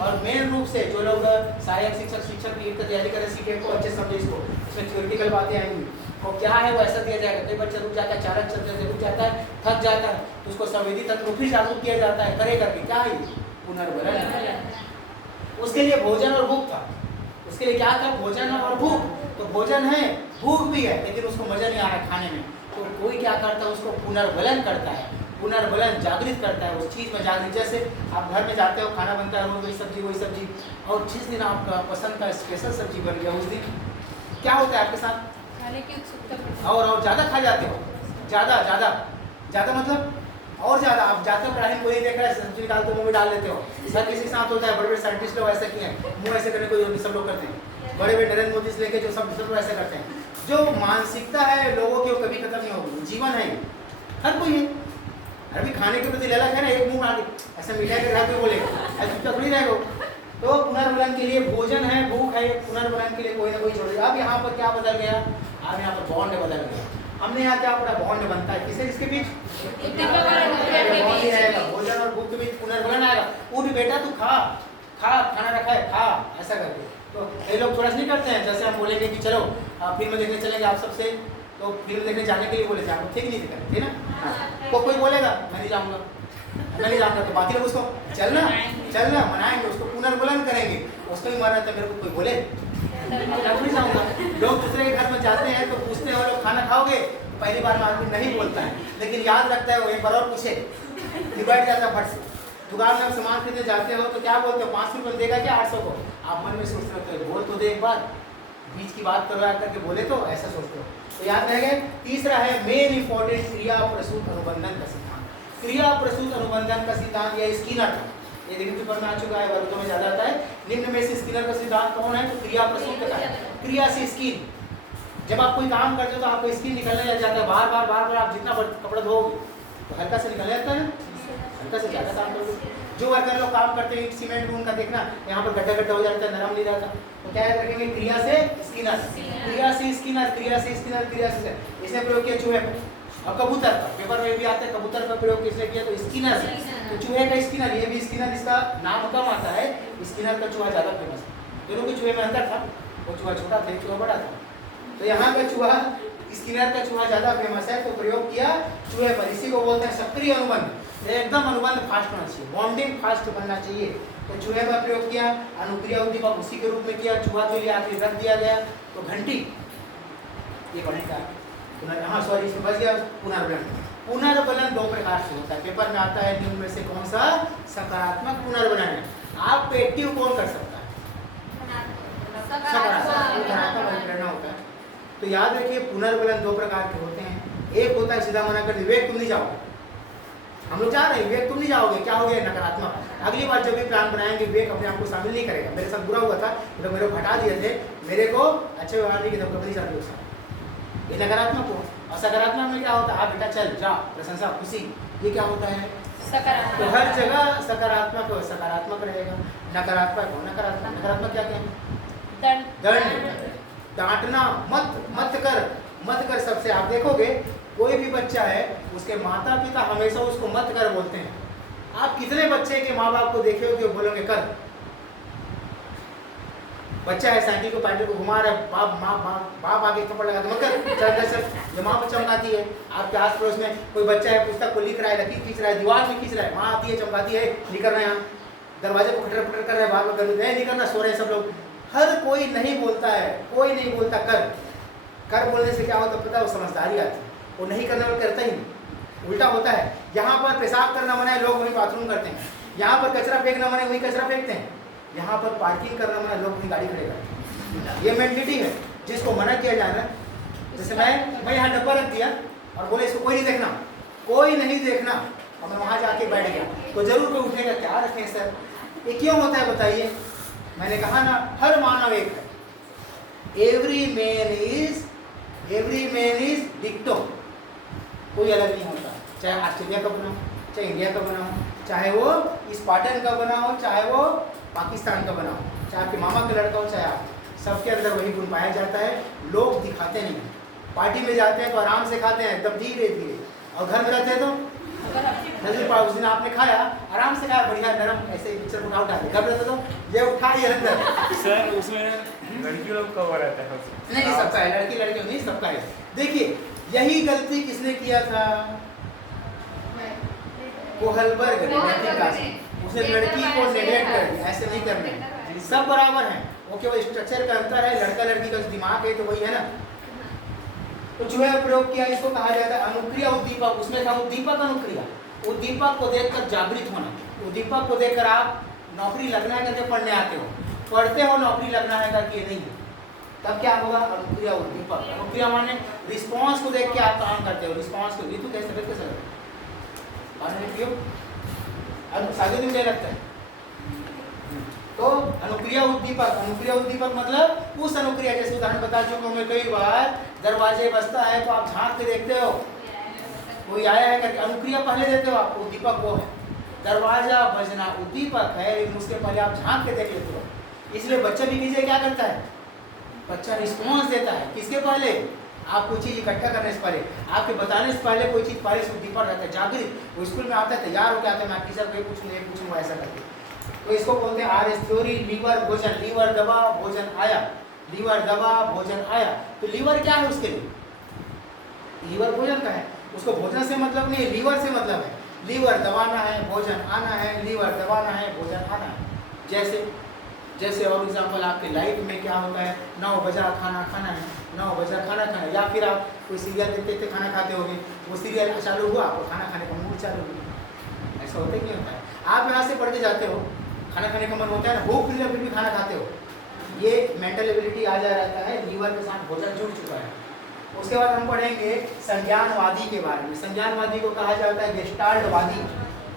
और मेन रूप से जो लोग सहायक शिक्षक की तैयारी करें, सीखे को अच्छे समझे, इसमें थ्योरेटिकल बातें आएंगी। और क्या है वो ऐसा दिया जाएगा, कई बच्चा रुक जाता है, चालक चलते रुक जाता है, थक जाता है, तो उसको संवेदी तत्व फिर जागरूक किया जाता है, करे करके। क्या है? पुनर्बलन। उसके लिए भोजन और भूख था। उसके लिए क्या था? भोजन और भूख। तो भोजन है, भूख भी है, लेकिन उसको मजा नहीं आ रहा खाने में। तो कोई क्या करता है? उसको पुनर्बलन करता है। पुनर्बलन जागृत करता है उस चीज़ में जागृत। जैसे आप घर में जाते हो, खाना बनता है, रोज वही सब्जी, और जिस दिन आपका पसंद का स्पेशल सब्जी बन गया, उस दिन क्या होता है आपके साथ? और ज़्यादा खा जाते हो, ज़्यादा मतलब और ज़्यादा। आप जाते हो, पढ़ाई कोई देख रहा है, सब्जी निकाल तो मुँह में डाल लेते हो। हर किसी के साथ होता है। बड़े बड़े साइंटिस्ट लोग ऐसे किए हैं, मुँह ऐसे करने को सब लोग करते हैं। बड़े बड़े नरेंद्र मोदी से लेके जो सब लोग ऐसे करते हैं। जो मानसिकता है लोगों की, वो कभी खत्म नहीं होगी। जीवन है, हर कोई है। अभी खाने के प्रति ललक है ना, एक मुँह डाल ऐसे मिठाई के घर कोई बोलेगा, ऐसे थोड़ी रहेगा। तो पुनर्बलन के लिए भोजन है, भूख है, पुनर्बलन के लिए कोई ना कोई छोड़। अब यहाँ पर क्या बदल गया? अब यहाँ पर बॉन्ड बदल गया। हमने यहाँ क्या पढ़ा? बॉन्ड बनता है किसके बीच? भोजन और भूख के बीच पुनर्बलन आएगा। वो भी बेटा तू खा, खाना रखा है, खा, ऐसा करके। तो ये लोग थोड़ा सा नहीं करते हैं। जैसे हम बोलेंगे कि चलो फिल्म देखने चलेंगे आप सबसे, तो फिल्म देखने जाने के लिए बोले थे, आपको ठीक नहीं दिखा, ठीक ना? तो कोई बोलेगा मैं नहीं जाऊँगा, तो बाकी लोग उसको चलना मनाएंगे, उसको पुनर्बलन करेंगे। उसको भी मारा था, मेरे को कोई बोले नहीं जाऊँगा। लोग दूसरे के घर में जाते हैं तो पूछते हैं, वो लोग खाना खाओगे? पहली बार में आदमी नहीं बोलता है, लेकिन याद रखता है वो एक बार और पूछे डिवाइड जाता है फट से। दुकान में आप सामान खरीदने जाते हो तो क्या बोलते हो, 500 रुपये देगा क्या 800 को? आप मन में सोचते होते हो बोल तो दे एक बार, बीच की बात करो करके बोले तो ऐसा सोचते हो। तो याद रह गए। तीसरा है मेन इंपॉर्टेंट क्रिया प्रसूत अनुबंधन का सिद्धांत। क्रिया प्रसूत अनुबंधन का सिद्धांत यह स्किनर का, ये देखिए पेपर में आ चुका है, वर्गों में ज्यादा आता है। निम्न में से स्किनर का सिद्धांत कौन है? तो क्रिया प्रसूत का है। क्रिया से स्किन, जब आप कोई काम करते हो तो आपको स्किन निकलने लग जाता है, बार बार आप जितना कपड़ा धोगे तो हल्का से निकल जाता है, हल्का से ज़्यादा काम करोगे। जो वर्कर लोग काम करते हैं सीमेंट में, उनका देखना यहाँ पर गड्ढा हो जाता है, नरम नहीं रहता। तो क्या याद रखेंगे? क्रिया से स्किनर, क्रिया से स्किनर, क्रिया से स्किनर, क्रिया से। इसने प्रयोग किया चूहे पर और कबूतर पर, पेपर में भी आता है कबूतर पर प्रयोग किसने किया? तो स्किनर से। तो चूहे का स्किनर, ये भी स्किनर, इसका नाम कम आता है, स्किनर का चूहा ज़्यादा फेमस है। दोनों के चूहे में अंतर था, वो चूहा छोटा था, चूहा बड़ा था। तो यहाँ का चूहा, स्किनर का चूहा ज़्यादा फेमस है, तो प्रयोग किया चूहे पर। इसी को बोलते हैं सक्रिय अनुबंध। एकदम अनुबंध फास्ट होना चाहिए, बॉन्डिंग फास्ट बनना चाहिए। तो चूहे पर प्रयोग किया, अनुक्रिया उद्दीपक उसी के रूप में किया, चूहा तो लिया आखिर रख दिया गया। तो घंटी ये बनेगा हाँ सॉरी इसमें बच गया पुनर्बलन। पुनर्बलन दो प्रकार से होता है, पेपर में आता है। निम्न में से कौन सा सकारात्मक पुनर्बलन है? आप एक्टिव कौन कर सकता है? सकारात्मक प्रेरणा होता है। तो याद रखिए पुनर्बलन दो प्रकार के होते हैं। एक होता है सीधा मना कर, विवेक तुम नहीं जाओगे, हम लोग जा रहे हैं, विवेक तुम नहीं जाओगे, क्या हो गया? नकारात्मक। अगली बार जब भी प्लान बनाएंगे विवेक अपने आप को शामिल नहीं करेगा। मेरे साथ बुरा हुआ था तो मेरे को हटा दिए थे, मेरे को अच्छे व्यवहार नहीं किया, कभी नहीं चाहते उसका, ये नकारात्मक हो। और सकारात्मक में क्या होता है? आप बेटा चल जा, प्रशंसा, खुशी, ये क्या होता है? सकारात्मक। तो हर जगह सकारात्मक हो, सकारात्मक रहेगा, नकारात्मक हो नकारात्मक। नकारात्मक क्या क्या? दंड, डांटना, मत कर सबसे। आप देखोगे कोई भी बच्चा है, उसके माता पिता हमेशा उसको मत कर बोलते हैं। आप कितने बच्चे के माँ बाप को देखे हो कि वो बोलोगे कर? बच्चा है साइकिल को पैडल को घुमा रहा है, बाप आगे थप्पड़ लगा मत कर, चल जो माँ पर चमकाती है। आपके आस पड़ोस में कोई बच्चा है पुस्तक को लिख रहा है, लकीर खींच रहा है, दीवार में खींच रहा है, माँ आती है चमकाती है नहीं करना, यहाँ दरवाजे को खटर कर रहा है, बार बार नहीं करना, सो रहे हैं सब लोग। हर कोई नहीं बोलता है, कोई नहीं बोलता कर बोलने से क्या होता है पता है? वो समझदारी आती है, वो नहीं करने वाला करता ही नहीं। उल्टा होता है, यहाँ पर पेशाब करना मना है, लोग वहीं बाथरूम करते हैं। यहाँ पर कचरा फेंकना मना है, वहीं कचरा फेंकते हैं। यहाँ पर पार्किंग करना मना है, लोग वहीं गाड़ी खड़े करते हैं। ये मेंटलिटी है जिसको मना किया जाना। जैसे मैं यहाँ डब्बा रख दिया और बोले इसको कोई नहीं देखना, कोई नहीं देखना, और मैं वहाँ जाके बैठ गया तो जरूर कोई उठेगा, क्या रखें सर, ये क्यों होता है बताइए? मैंने कहा ना, हर मानव एक है। एवरी मैन इज डिक्टो, कोई अलग नहीं होता। चाहे ऑस्ट्रेलिया का बनाओ, चाहे इंडिया का बनाओ, चाहे वो स्पार्टन का बनाओ, चाहे वो पाकिस्तान का बनाओ, चाहे आपके मामा का लड़का हो, चाहे आप, सबके अंदर वही गुण पाया जाता है। लोग दिखाते नहीं हैं। पार्टी में जाते हैं तो आराम से खाते हैं एकदम धीरे धीरे, और घर में रहते हैं तो उस दिन आपने खाया आराम से खाया, बढ़िया नरम, ऐसे पिक्चर उठा के घर में रहते तो ये उठा ये अंदर। सर उसमें लड़की लोग का रहता है? नहीं, सबका है, लड़की नहीं, सबका है। देखिए यही गलती किसने किया था? कोहलबर्ग ने, उसने लड़की को नेगलेक्ट कर दिया। ऐसे नहीं करना, सब बराबर हैं, वो केवल स्ट्रक्चर का अंतर है, लड़का लड़की का दिमाग है तो वही है ना। तो जो है प्रयोग किया, इसको कहा जाता है अनुक्रिया उद्दीपक। उसमें था उद्दीपक अनुक्रिया। उद्दीपक को देखकर जागृत होना, उद्दीपक को देखकर आप नौकरी लगना है करके पढ़ने आते हो, पढ़ते हो नौकरी लगना है करके ये नहीं है, तब क्या होगा? अनुक्रिया उद्दीपक। अनुक्रिया माने रिस्पॉन्स को देख के आप काम करते हो, रिस्पॉन्स को। ऋतु कैसे सागे दिन लगता है। तो अनुक्रिया उद्दीपक मतलब उस अनुक्रिया, जैसे उदाहरण बता चुका हूं मैं कई बार, दरवाजे बजता है तो आप झांक के देखते हो कोई आया है करके, अनुक्रिया पहले देते हो आप, उद्दीपक वो है। दरवाजा बजना उद्दीपक है, लेकिन उसके पहले आप झांक के देख लेते हो। इसलिए बच्चा भी कीजिए क्या करता है? बच्चा रिस्पॉन्स देता है किसके पहले? आप कोई चीज़ इकट्ठा करने से पहले, आपके बताने से पहले कोई चीज़ पहले से उद्दीपक रहता है, जागृत। वो स्कूल में आता है तैयार होकर आता है, मैं टीचर को ये पूछूँ ऐसा करके। तो इसको बोलते हैं RS थ्योरी। लीवर भोजन, लीवर दबा भोजन आया, लीवर दबा भोजन आया। तो लीवर क्या है उसके लिए? लीवर भोजन का है, उसको भोजन से मतलब नहीं, लीवर से मतलब है। लीवर दबाना है, भोजन आना है, लीवर दबाना है, भोजन आना है। जैसे और एग्जाम्पल आपके लाइफ में क्या होता है? 9 बजा खाना खाना है, 9 बजा खाना खाना है। या फिर आप कोई सीरियल देखते देखते खाना खाते होगे, वो सीरियल चालू हुआ, आपको खाना खाने का मूड चालू हुआ, ऐसा होता है, नहीं होता है? आप यहाँ से पढ़ के जाते हो, खाना खाने का मन होता है ना, भूख नहीं फिर भी खाना खाते हो, ये मेंटल एबिलिटी आ जा रहता है, लीवर के साथ भोजन जुड़ चुका है। उसके बाद हम पढ़ेंगे संज्ञानवादी के बारे में। संज्ञानवादी को कहा जाता है गेस्टाल्टवादी।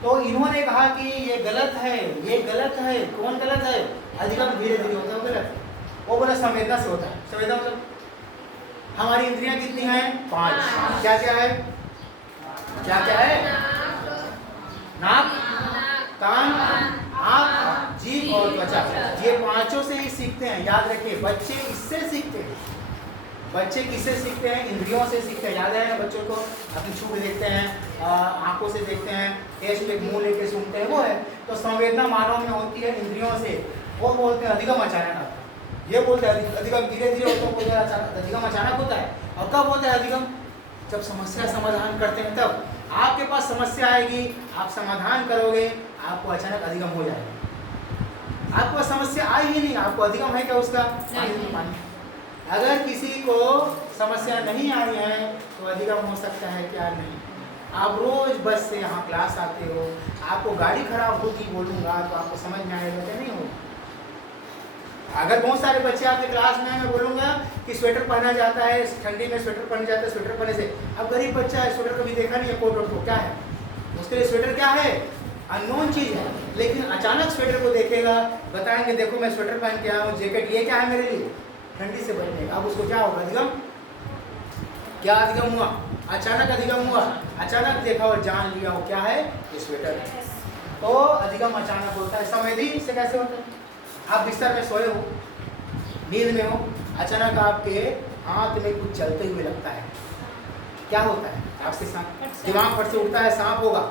तो इन्होंने कहा कि ये गलत है, ये गलत है। कौन गलत है? अधिगम धीरे धीरे होता है, वो गलत है। वो बोला संवेदना से होता है। संवेदना मतलब हमारी इंद्रियां कितनी हैं? 5। क्या क्या है? क्या क्या है? नाक, कान, आँख, जीभ और त्वचा। ये 5 से ही सीखते हैं, याद रखिए। बच्चे इससे सीखते हैं। बच्चे किससे सीखते हैं? इंद्रियों से सीखते हैं। याद है ना, बच्चों को अपनी छू के देखते हैं, आंखों से देखते हैं, टेस्ट पे मुंह लेके सूंघते हैं, वो है। तो संवेदना मानव में होती है इंद्रियों से। वो बोलते हैं अधिगम अचानक आता है। ये बोलते हैं अधिगम धीरे धीरे होता है, बोलते हैं अधिगम अचानक होता है। और कब होता है अधिगम? जब समस्या समाधान करते हैं तब। आपके पास समस्या आएगी, आप समाधान करोगे, आपको अचानक अधिगम हो जाएगा। आपको समस्या आई ही नहीं, आपको अधिगम है क्या उसका? पानी। अगर किसी को समस्या नहीं आई है तो अधिगम हो सकता है क्या? नहीं। आप रोज बस से यहाँ क्लास आते हो, आपको गाड़ी खराब होगी बोलूँगा तो आपको समझ में आएगा क्या? नहीं होगा। अगर बहुत सारे बच्चे आपके क्लास में, मैं बोलूँगा कि स्वेटर पहना जाता है, ठंडी में स्वेटर पहना जाता है, स्वेटर पहनने से। अब गरीब बच्चा है, स्वेटर कभी देखा नहीं है, कोट वोट को, क्या है उसके लिए स्वेटर? क्या है? अननोन चीज़ है। लेकिन अचानक स्वेटर को देखेगा, बताएंगे देखो मैं स्वेटर पहन के आया हूँ, जैकेट, ये क्या है मेरे लिए? ठंडी से बचने। अब उसको क्या होगा? अधिगम। क्या अधिगम हुआ? अचानक अधिगम हुआ। अचानक देखा और जान लिया वो क्या है? ये स्वेटर है। तो अधिगम अचानक होता है। संवेदी से कैसे होता है? आप बिस्तर में सोए हो, नींद में हो, अचानक आपके हाथ में कुछ चलते हुए लगता है, क्या होता है? आपके साथ दिमाग फट से उठता है, सांप होगा,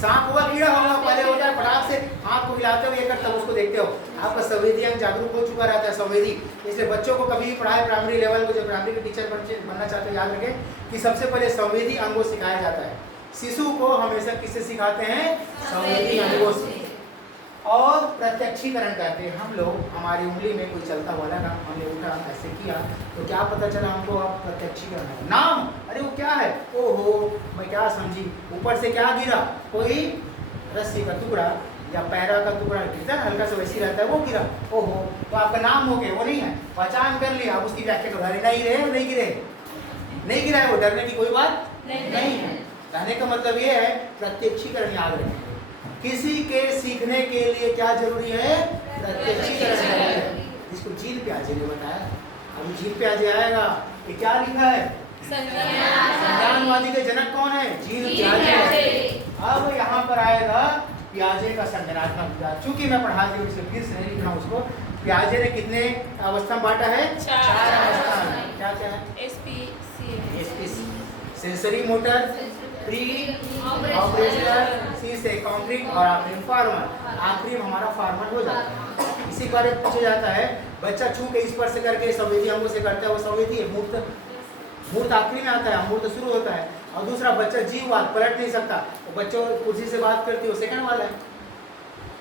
सांप होगा, कीड़ा होगा, पहले होता है फटाक से हाथ को हिलाते हो, ये करते हो, उसको देखते हो, आपका संवेदी अंग जागरूक हो चुका रहता है, संवेदी। इसलिए बच्चों को कभी पढ़ाए प्राइमरी लेवल को, जो प्राइमरी के टीचर बनना चाहते हो, याद रखें कि सबसे पहले संवेदी अंगों सिखाया जाता है। शिशु को हमेशा किससे सिखाते हैं? संवेदी अंगों से। और प्रत्यक्षीकरण कहते हैं हम लोग, हमारी उंगली में कोई चलता हुआ लगा, हमने उठा ऐसे किया तो क्या पता चला हमको? आप प्रत्यक्षीकरण है। नाम, अरे वो क्या है? ओहो मैं क्या समझी, ऊपर से क्या गिरा? कोई रस्सी का टुकड़ा या पैरा का टुकड़ा गिरता है, हल्का सा वैसी रहता है, वो गिरा, ओहो, तो आपका नाम हो गया, वो नहीं है, पहचान कर लिया। आप उसकी व्याख्या करो, अरे नहीं रहे, नहीं गिरे, नहीं गिरा है, वो डरने की कोई बात नहीं है। कहने का मतलब ये है प्रत्यक्षीकरण, याद रखें। किसी के सीखने के लिए क्या जरूरी है? प्रत्यक्षीकरण जरूरी है। इसको जील प्याजे ने बताया। अब जील प्याजे आएगा, ये क्या लिखा है? संज्ञानवादी के जनक कौन है? जील प्याजे। अब यहाँ पर आएगा प्याजे का संज्ञानात्मक विकास। चूंकि मैं पढ़ा दी इसलिए फिर से नहीं लिखना उसको। प्याजे ने कितने अवस्था में बांटा है? 4 अवस्था में। क्या क्या है? SPC, sensory motor, pre operational, C से कॉन्क्रीट और आखिरी फार्मर। आखिरी में हमारा फार्मर हो जाता है। इसी बारे में पूछा जाता है, बच्चा छू के स्पर्श करके संवेदी अंगों से करता है, वो संवेदी है। मूर्त, मूर्त आखिरी में आता है, मूर्त शुरू होता है। और दूसरा बच्चा जीववाद, पलट नहीं सकता, तो बच्चों कुर्सी से बात करती है, वो सेकंड वाला है।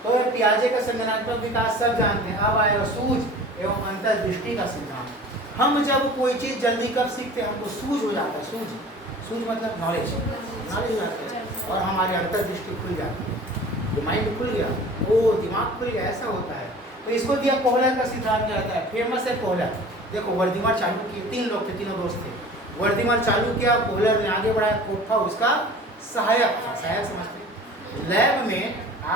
तो प्याजे का संज्ञानात्मक विकास सब जानते हैं। अब आएगा सूझ एवं अंतर्दृष्टि का सिद्धांत। हम जब कोई चीज़ जल्दी कब सीखते हैं? हमको सूझ हो जाता है। सूझ, सूझ मतलब नॉलेज, नॉलेज हो जाता है और हमारी अंतर्दृष्टि खुल जाती है। तो माइंड खुल गया, वो दिमाग खुल गया, ऐसा होता है। तो इसको दिया कोहलर का सिद्धांत कहता है। फेमस है कोहलर। देखो वर्धीमार चालू किए, 3 लोग थे, तीनों दोस्त थे। वर्धीमार चालू किया, कोहलर ने आगे बढ़ाया, कोठा उसका सहायक था। सहायक समझते? लैब में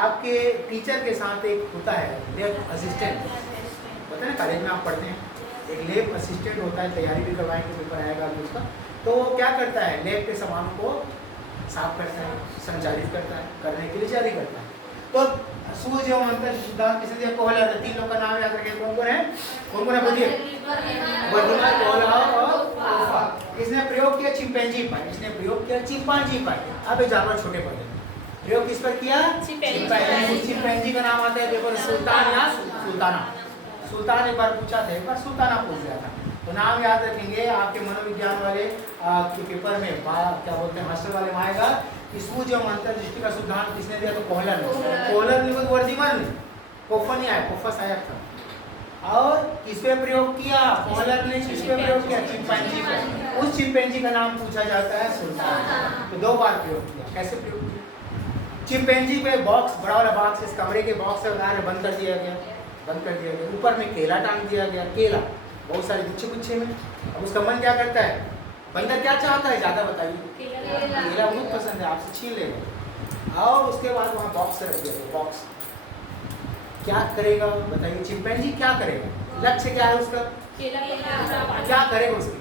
आपके टीचर के साथ एक होता है लैब असिस्टेंट, पता है ना, कॉलेज में आप पढ़ते हैं, एक लैब असिस्टेंट होता है, तैयारी भी करवाएंगे, पेपर आएगा अभी उसका। तो वो क्या करता है? लैब के सामानों को साफ करता है, संचालित करता है, करने के लिए जारी करता है। तो सूझ एवं अंतर सिद्धांत किसने दिया? कोहलर ने। 3 लोग का नाम याद रखें, कौन कौन है? कौन कौन है बोलिए? वर्धीमार, कोहलर और कोफा। इसने प्रयोग किया चिंपैंजी पर, इसने प्रयोग किया चिंपांजी पर। अब ये जानवर छोटे पड़े, प्रयोग किस पर किया? चिंपैंजी। चिंपैंजी का नाम आता है पेपर सुल्तान या सुल्ताना। सुल्तान एक बार पूछा था, एक बार सुल्ताना पूछ दिया था। तो नाम याद रखेंगे। आपके मनोविज्ञान वाले के पेपर में क्या बोलते हैं, हॉस्टल वाले में आएगा कि सूझ एवं अंतर्दृष्टि का सिद्धांत किसने दिया? तो कोहलर ने। कोहलर ने वर्धीमार ने, कोफा नहीं आया, कोफा सहायक था। और इस पे प्रयोग किया कोहलर ने, किस पे प्रयोग किया? चिंपैंजी पर। उस चिंपैंजी का नाम पूछा जाता है सुल्तान। तो 2 बार प्रयोग किया। कैसे प्रयोग किया? चिंपैंजी पे बॉक्स, बड़ा वाला बॉक्स, इस कमरे के बॉक्स से बंद कर दिया गया, बंद कर दिया गया। ऊपर में केला टांग दिया गया, केला बहुत सारे गुच्छे गुच्छे में। अब उसका मन क्या करता है, बंदर क्या चाहता है ज़्यादा बताइए? केला बहुत पसंद है, आपसे छीन लेगा। और उसके बाद वहाँ बॉक्स रख दिया गया, बॉक्स क्या करेगा बताइए? चिंपैंजी क्या करेगा? लक्ष्य क्या है उसका? क्या करेगा उसकी?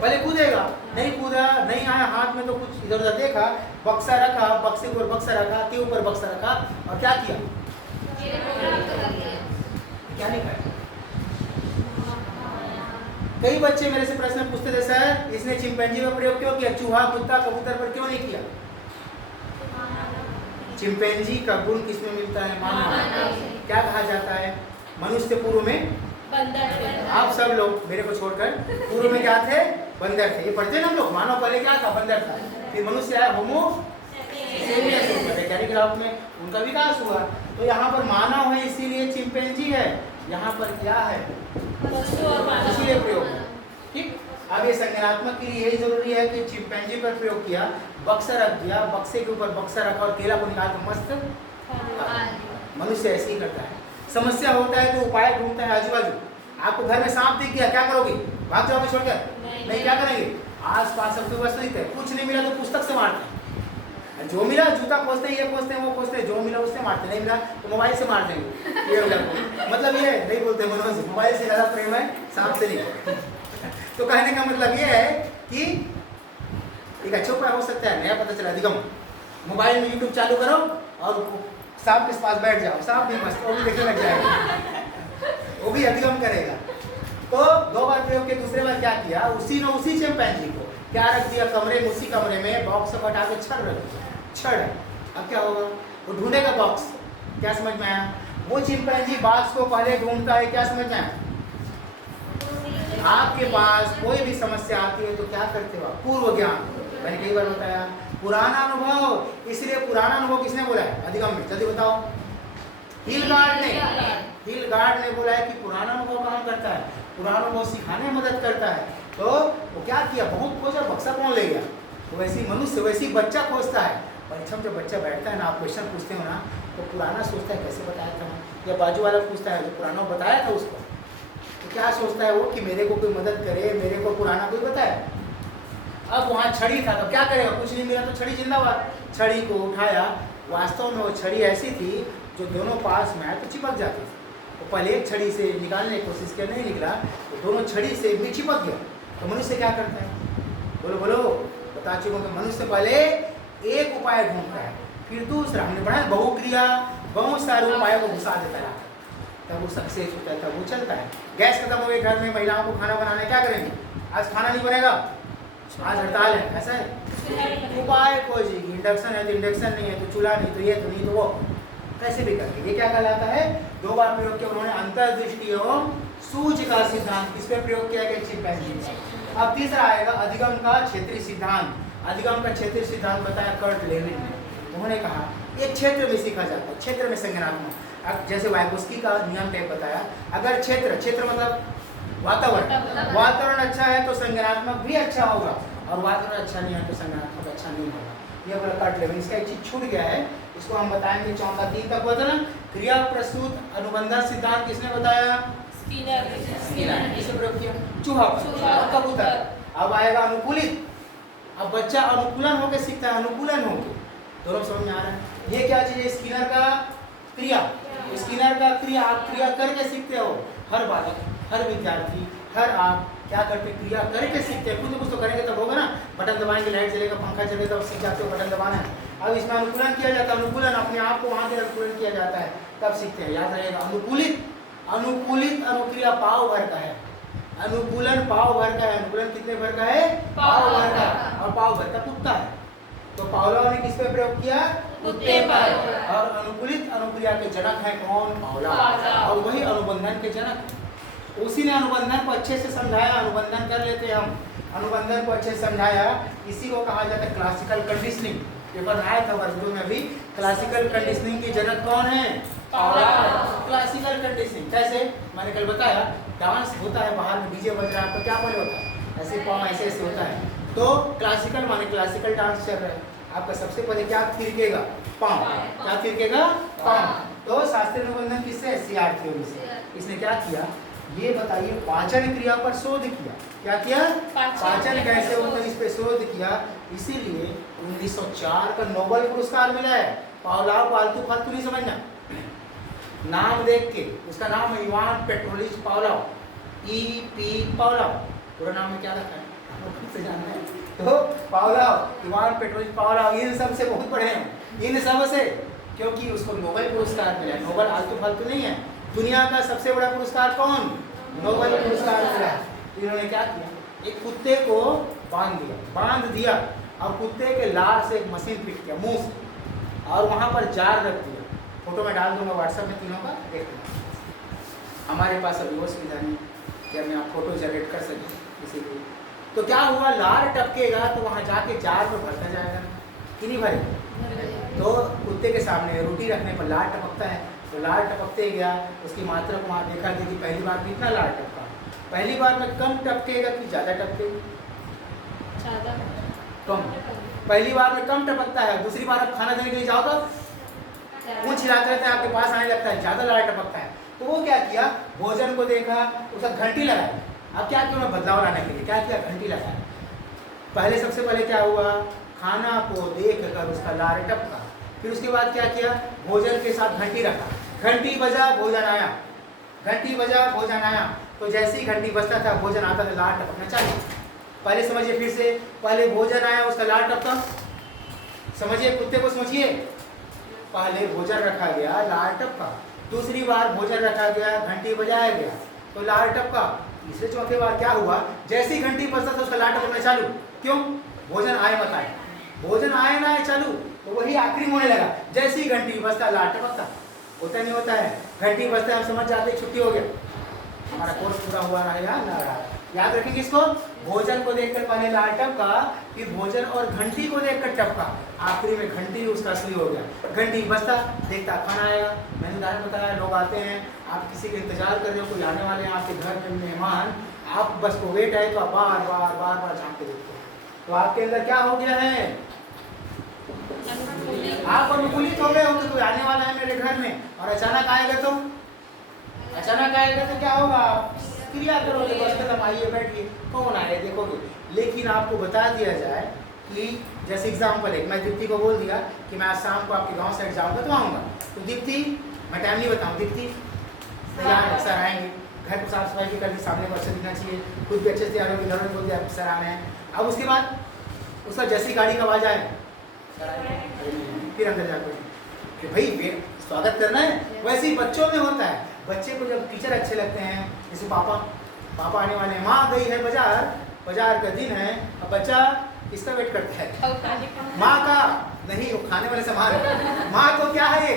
पहले कूदेगा, नहीं कूदा, नहीं आया हाथ में तो कुछ इधर उधर देखा, बक्सा रखा, बक्से के ऊपर बक्सा रखा, के ऊपर बक्सा रखा और क्या किया? क्या नहीं खाया? कई बच्चे मेरे से प्रश्न पूछते थे, सर इसने चिंपैंजी का प्रयोग क्यों किया, चूहा कुत्ता कबूतर पर क्यों नहीं किया? चिंपैंजी का गुण किसमें मिलता है? मानव। क्या कहा जाता है? मनुष्य पूर्व में बंदर। आप सब लोग मेरे को छोड़कर पूर्व में क्या थे? बंदर थे। ये पढ़ते ना हम लोग, मानव पहले क्या था? बंदर था। फिर मनुष्य आया, होमो सेपियंस हो गया, वैज्ञानिक राव में उनका विकास हुआ। तो यहाँ पर मानव है इसीलिए चिंपैंजी है, यहाँ पर क्या है? इसीलिए प्रयोग है। ठीक। अब ये संज्ञानात्मक के लिए यही जरूरी है कि चिंपैंजी पर प्रयोग किया, बक्सा रख दिया, बक्से के ऊपर बक्सा रखा और केला को निकाल कर मस्त। मनुष्य ऐसे ही करता है। समस्या होता है तो उपाय ढूंढता है आजू बाजू। आपको घर में सांप दिख गया, क्या करोगे? भाग जाओगे छोड़कर? नहीं, क्या करेंगे? आस पास सब वस्तु दिखते हैं, कुछ नहीं मिला तो पुस्तक से मारते हैं, जो मिला जूता खोजते हैं, ये खोजते हैं, वो खोजते हैं, जो मिला उससे मारते, नहीं मिला तो मोबाइल से मार देंगे। ये मतलब ये नहीं बोलते मनोज, मोबाइल से ज़्यादा प्रेम है, सांप से नहीं। तो कहने का मतलब ये है कि एक अच्छा उपाय हो सकता है, नया पता चला अधिगम। मोबाइल में यूट्यूब चालू करो और सांप के पास बैठ जाओ, सांप भी मस्त, वो भी देखने लग जाएगा, वो भी अधिगम करेगा। तो 2 बार प्रयोग के दूसरे बार क्या किया? उसी चिंपैंजी को क्या रख दिया कमरे में, उसी कमरे में बॉक्स को हटा के छड़ रख दिया, छड़। अब क्या होगा? वो ढूंढेगा बॉक्स। क्या समझ में आया? वो चिंपैंजी बॉक्स को पहले ढूंढता है, क्या समझ में आया? आपके पास कोई भी समस्या आती है तो क्या करते हो? पूर्व ज्ञान, मैंने कई बार बताया, पुराना अनुभव। इसलिए पुराना अनुभव किसने बोला है अधिगम में? जल्दी बताओ। हिलगार्ड ने बोला है कि पुराना अनुभव काम करता है, पुराना अनुभव सिखाने में मदद करता है। तो वो क्या किया? बहुत खोजा, बक्सा कौन ले गया? तो वैसे मनुष्य, वैसे बच्चा खोजता है। परीक्षा में जब बच्चा बैठता है ना, आप क्वेश्चन पूछते हो ना, तो पुराना सोचता है कैसे बताया था, या बाजू वाला पूछता है जो पुराना बताया था उसको, तो क्या सोचता है वो कि मेरे को कोई मदद करे, मेरे को पुराना कोई बताए। अब वहाँ छड़ी था तो क्या करेगा? कुछ नहीं मिला तो छड़ी जिंदाबाद। छड़ी को उठाया, वास्तव में वो छड़ी ऐसी थी जो दोनों पास में आए तो चिपक जाती थी। तो पहले एक छड़ी से निकालने की कोशिश किया, नहीं निकला, तो दोनों छड़ी से भी चिपक गया। तो मनुष्य क्या करता है? बोलो बोलो, बता चुका कि मनुष्य पहले एक उपाय ढूंढता है, फिर दूसरा। हमने पढ़ा बहुक्रिया, बहुत सारे उपायों को घुसा देता है, तब वो सक्सेस होता है, तब वो चलता है। गैस खत्म हो गई घर में, महिलाओं को खाना बनाना, क्या करेंगे? आज खाना नहीं बनेगा, आज हड़ताल है, ऐसा है। उपाय खोजेगी, इंडक्शन है तो इंडक्शन नहीं है तो चूल्हा नहीं, तो ये तो नहीं तो वो, कैसे भी करके। ये क्या कहलाता है? 2 बार प्रयोग किया उन्होंने, अंतर्दृष्टि एवं सूझ का सिद्धांत। इस पे प्रयोग किया गया चिंपैंजी में। अब तीसरा आएगा अधिगम का क्षेत्रीय सिद्धांत। अधिगम का क्षेत्रीय सिद्धांत बताया कर्ट लेविन ने। उन्होंने कहा एक क्षेत्र में सीखा जाता है, क्षेत्र में संज्ञानात्मक। अब जैसे वाइगोस्की का नियम टाइप बताया, अगर क्षेत्र मतलब वातावरण अच्छा है तो संज्ञानात्मक भी अच्छा होगा, और वातावरण अच्छा नहीं है तो संज्ञानात्मक अच्छा नहीं होगा। ये बोला कर्ट लेविन। इसका एक चीज छूट गया है, इसको हम बताएंगे 4-3 तक। बताना क्रिया प्रस्तुत अनुबंध सिद्धांत किसने बताया? स्किनर। किसने प्रयोग किया? चूहा और कबूतर। अब आएगा अनुकूलित। अब बच्चा अनुकूलन होकर सीखता है, अनुकूलन होकर, दोनों समझ में आ रहा है। ये क्या चीज है? स्किनर का क्रिया। स्किनर का क्रिया, आप क्रिया करके सीखते हो। हर बालक, हर विद्यार्थी, हर आप क्या करते? क्रिया करके सीखते हैं। कुछ तो करेंगे तब होगा ना। बटन दबाएंगे, लाइट चलेगा, पंखा चलेगा, तब सीख जाते हो बटन दबाना है। अब इसमें अनुकूलन किया जाता है, अनुकूलन अपने आप को वहाँ से अनुकूलन किया जाता है, तब सीखते हैं। याद रहेगा, अनुकूलित अनुक्रिया पाव भर का है, अनुकूलन पाव भर का है। अनुकूलन कितने भर का है? पाव भर का। और पाव भर का कुत्ता है, तो पावलोव ने किस पे प्रयोग किया? कुत्ते पर। और अनुकूलित अनुक्रिया के जनक है कौन? पावलोव। और वही अनुबंधन के जनक है। उसी ने अनुबंधन को अच्छे से समझाया। अनुबंधन कर लेते हैं हम, अनुबंधन को अच्छे से समझाया। इसी को कहा जाता है क्लासिकल कंडीशनिंग। पेपर आया था वर्ग 2 में अभी। क्लासिकल कंडीशनिंग के जनक कौन है? पावलोव। क्लासिकल कंडीशनिंग कैसे? मैंने कल बताया, डांस होता है बाहर में, डीजे बज रहा है, आपका क्या पहले होता है? ऐसे पाँव ऐसे ऐसे होता है। तो क्लासिकल माने क्लासिकल डांस चल रहा है। आपका सबसे पहले क्या थिरकेगा? पाँव। क्या थिरकेगा? पाँव। तो शास्त्रीय अनुबंधन किससे? सीआर थ्योरी से। इसने क्या किया ये बताइए, पाचन क्रिया पर शोध किया। क्या किया? पाचन कैसे होता है इस पे शोध किया। इसीलिए 1904 का नोबेल पुरस्कार मिला है। पावलाव को आलतू फालतू नहीं समझना, नाम देख के। उसका नाम है इवान पेट्रोलिच पावलाव, E.P. पावलाव। पूरा नाम में क्या रखा है आप लोग खुद से जानना है। तो पावलाव, इवान पेट्रोलिच पावलाव, इन सब से बहुत बड़े हैं, इन सब से, क्योंकि उसको नोबेल पुरस्कार मिला है। नोबेल आलतू फालतू नहीं है, दुनिया का सबसे बड़ा पुरस्कार कौन? नोबेल पुरस्कार मिला है। इन्होंने क्या किया, एक कुत्ते को बांध दिया और कुत्ते के लार से एक मशीन फिट किया मुंह से, और वहां पर जार रख दिया। फोटो में डाल दूंगा व्हाट्सएप में, तीनों का देख लेना। हमारे पास अभी वो सुविधा नहीं कि हमें आप फोटो जनरेट कर सकें, इसीलिए। तो क्या हुआ, लार टपकेगा तो वहां जाके जार में भरता जाएगा कि नहीं भरेगा? तो कुत्ते के सामने रोटी रखने पर लार टपकता है, तो लार टपकते गया, उसकी मात्रा को वहाँ देखा कि पहली बार कितना लार टपका, पहली बार में कम टपकेगा कि ज़्यादा टपकेगा? कम। पहली बार में कम टपकता है, दूसरी बार आप खाना देने के लिए जाओ तो पूंछ हिलाते रहते हैं, आपके पास आने लगता है, ज़्यादा लार टपकता है। तो वो क्या किया, भोजन को देखा, उसका घंटी लगाया। अब क्या किया, बदलाव लाने के लिए क्या किया, घंटी लगाया। पहले सबसे पहले क्या हुआ, खाना को देख कर उसका लार टपका। फिर उसके बाद क्या किया, भोजन के साथ घंटी रखा, घंटी बजा भोजन आया, घंटी बजा भोजन आया। तो जैसे ही घंटी बजता था भोजन आता था, लार टपकना चाहिए। पहले समझिए फिर से, पहले भोजन आया उसका लार टपका, समझिए कुत्ते को समझिए, पहले भोजन रखा गया लार टपका, दूसरी बार भोजन रखा गया घंटी बजाया गया तो लार टपका, तीसरे चौथे बार क्या हुआ, जैसी घंटी बजता था उसका लार टपकना चालू। क्यों? भोजन आए मत आए, भोजन आए ना आए चालू, तो वही आखिरी होने लगा। जैसी घंटी बजता लार टपकता। होता नहीं होता है, घंटी बजता हम समझ जाते छुट्टी हो गया, हमारा कोर्स पूरा हुआ रहेगा ना रहा। याद रखेंगे इसको, भोजन को देखकर पहले लार टपका, फिर भोजन और घंटी को देखकर टपका, आखिरी में घंटी उसका असली हो गया। घंटी बजता देखता खाना आएगा। मैंने उदाहरण बताया, लोग आते हैं, आप किसी का इंतजार कर रहे हो, कोई आने वाले हैं आपके घर में मेहमान, आप बस को वेट है तो आप बार बार बार बार झाँक के देखते हो, तो आपके अंदर क्या हो गया है, आप अनुकूलित हो गए हो कि कोई आने वाला है मेरे घर में, और अचानक आएगा तो क्या होगा, क्रिया करोगे, बस खत्म, आइए बैठिए, कौन आए देखोगे। लेकिन आपको बता दिया जाए कि जैसे एग्जाम्पल है, मैं दीप्ति को बोल दिया कि मैं आज शाम को आपके गांव साइड जाऊंगा तो आऊँगा, तो दीप्ति, मैं टाइम नहीं बताऊँ, दीप्ति तैयार है, सर आएंगे, घर को साफ सफाई भी कर दी, सामने को अच्छा दिखना चाहिए, खुद भी अच्छे से तैयार होगी, घर में बोल दिया सर आ रहे हैं। अब उसके बाद उसका जैसी गाड़ी का आवाज़ आए फिर अंदर जाकर कि भाई स्वागत करना है। वैसे ही बच्चों में होता है, बच्चे को जब टीचर अच्छे लगते हैं, जैसे पापा आने वाले हैं, माँ गई है बाजार का दिन है, अब बच्चा किसका वेट करता है, माँ का नहीं, वो खाने वाले सामान, माँ को क्या है,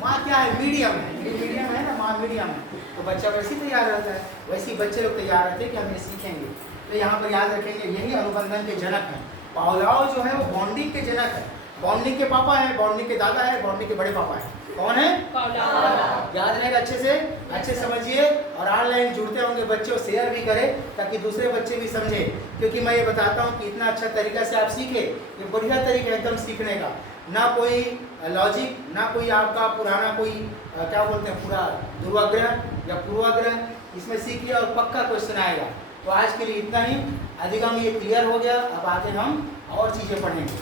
माँ क्या है, मीडियम है ना, माँ मीडियम है, तो बच्चा वैसे ही तैयार रहता है। वैसे ही बच्चे लोग तैयार रहते हैं कि हम ये सीखेंगे। तो यहाँ पर याद रखेंगे, यही अनुबंधन के जनक हैं। पावलाव जो है वो बॉन्डिंग के जनक है, बॉन्डिंग के पापा है, बॉन्डिंग के दादा है, बॉन्डिंग के बड़े पापा है। कौन है? पावलाव। याद रहेगा, अच्छे समझिए, और ऑनलाइन जुड़ते होंगे बच्चों, शेयर भी करें ताकि दूसरे बच्चे भी समझें, क्योंकि मैं ये बताता हूँ कि इतना अच्छा तरीका से आप सीखे, ये बढ़िया तरीका एकदम सीखने का, ना कोई लॉजिक, ना कोई आपका पुराना कोई क्या बोलते हैं पूरा दुर्वाग्रह या पूर्वाग्रह, इसमें सीखिए और पक्का क्वेश्चन आएगा। तो आज के लिए इतना ही, अधिगम ये क्लियर हो गया, अब आगे हम और चीज़ें पढ़ेंगे।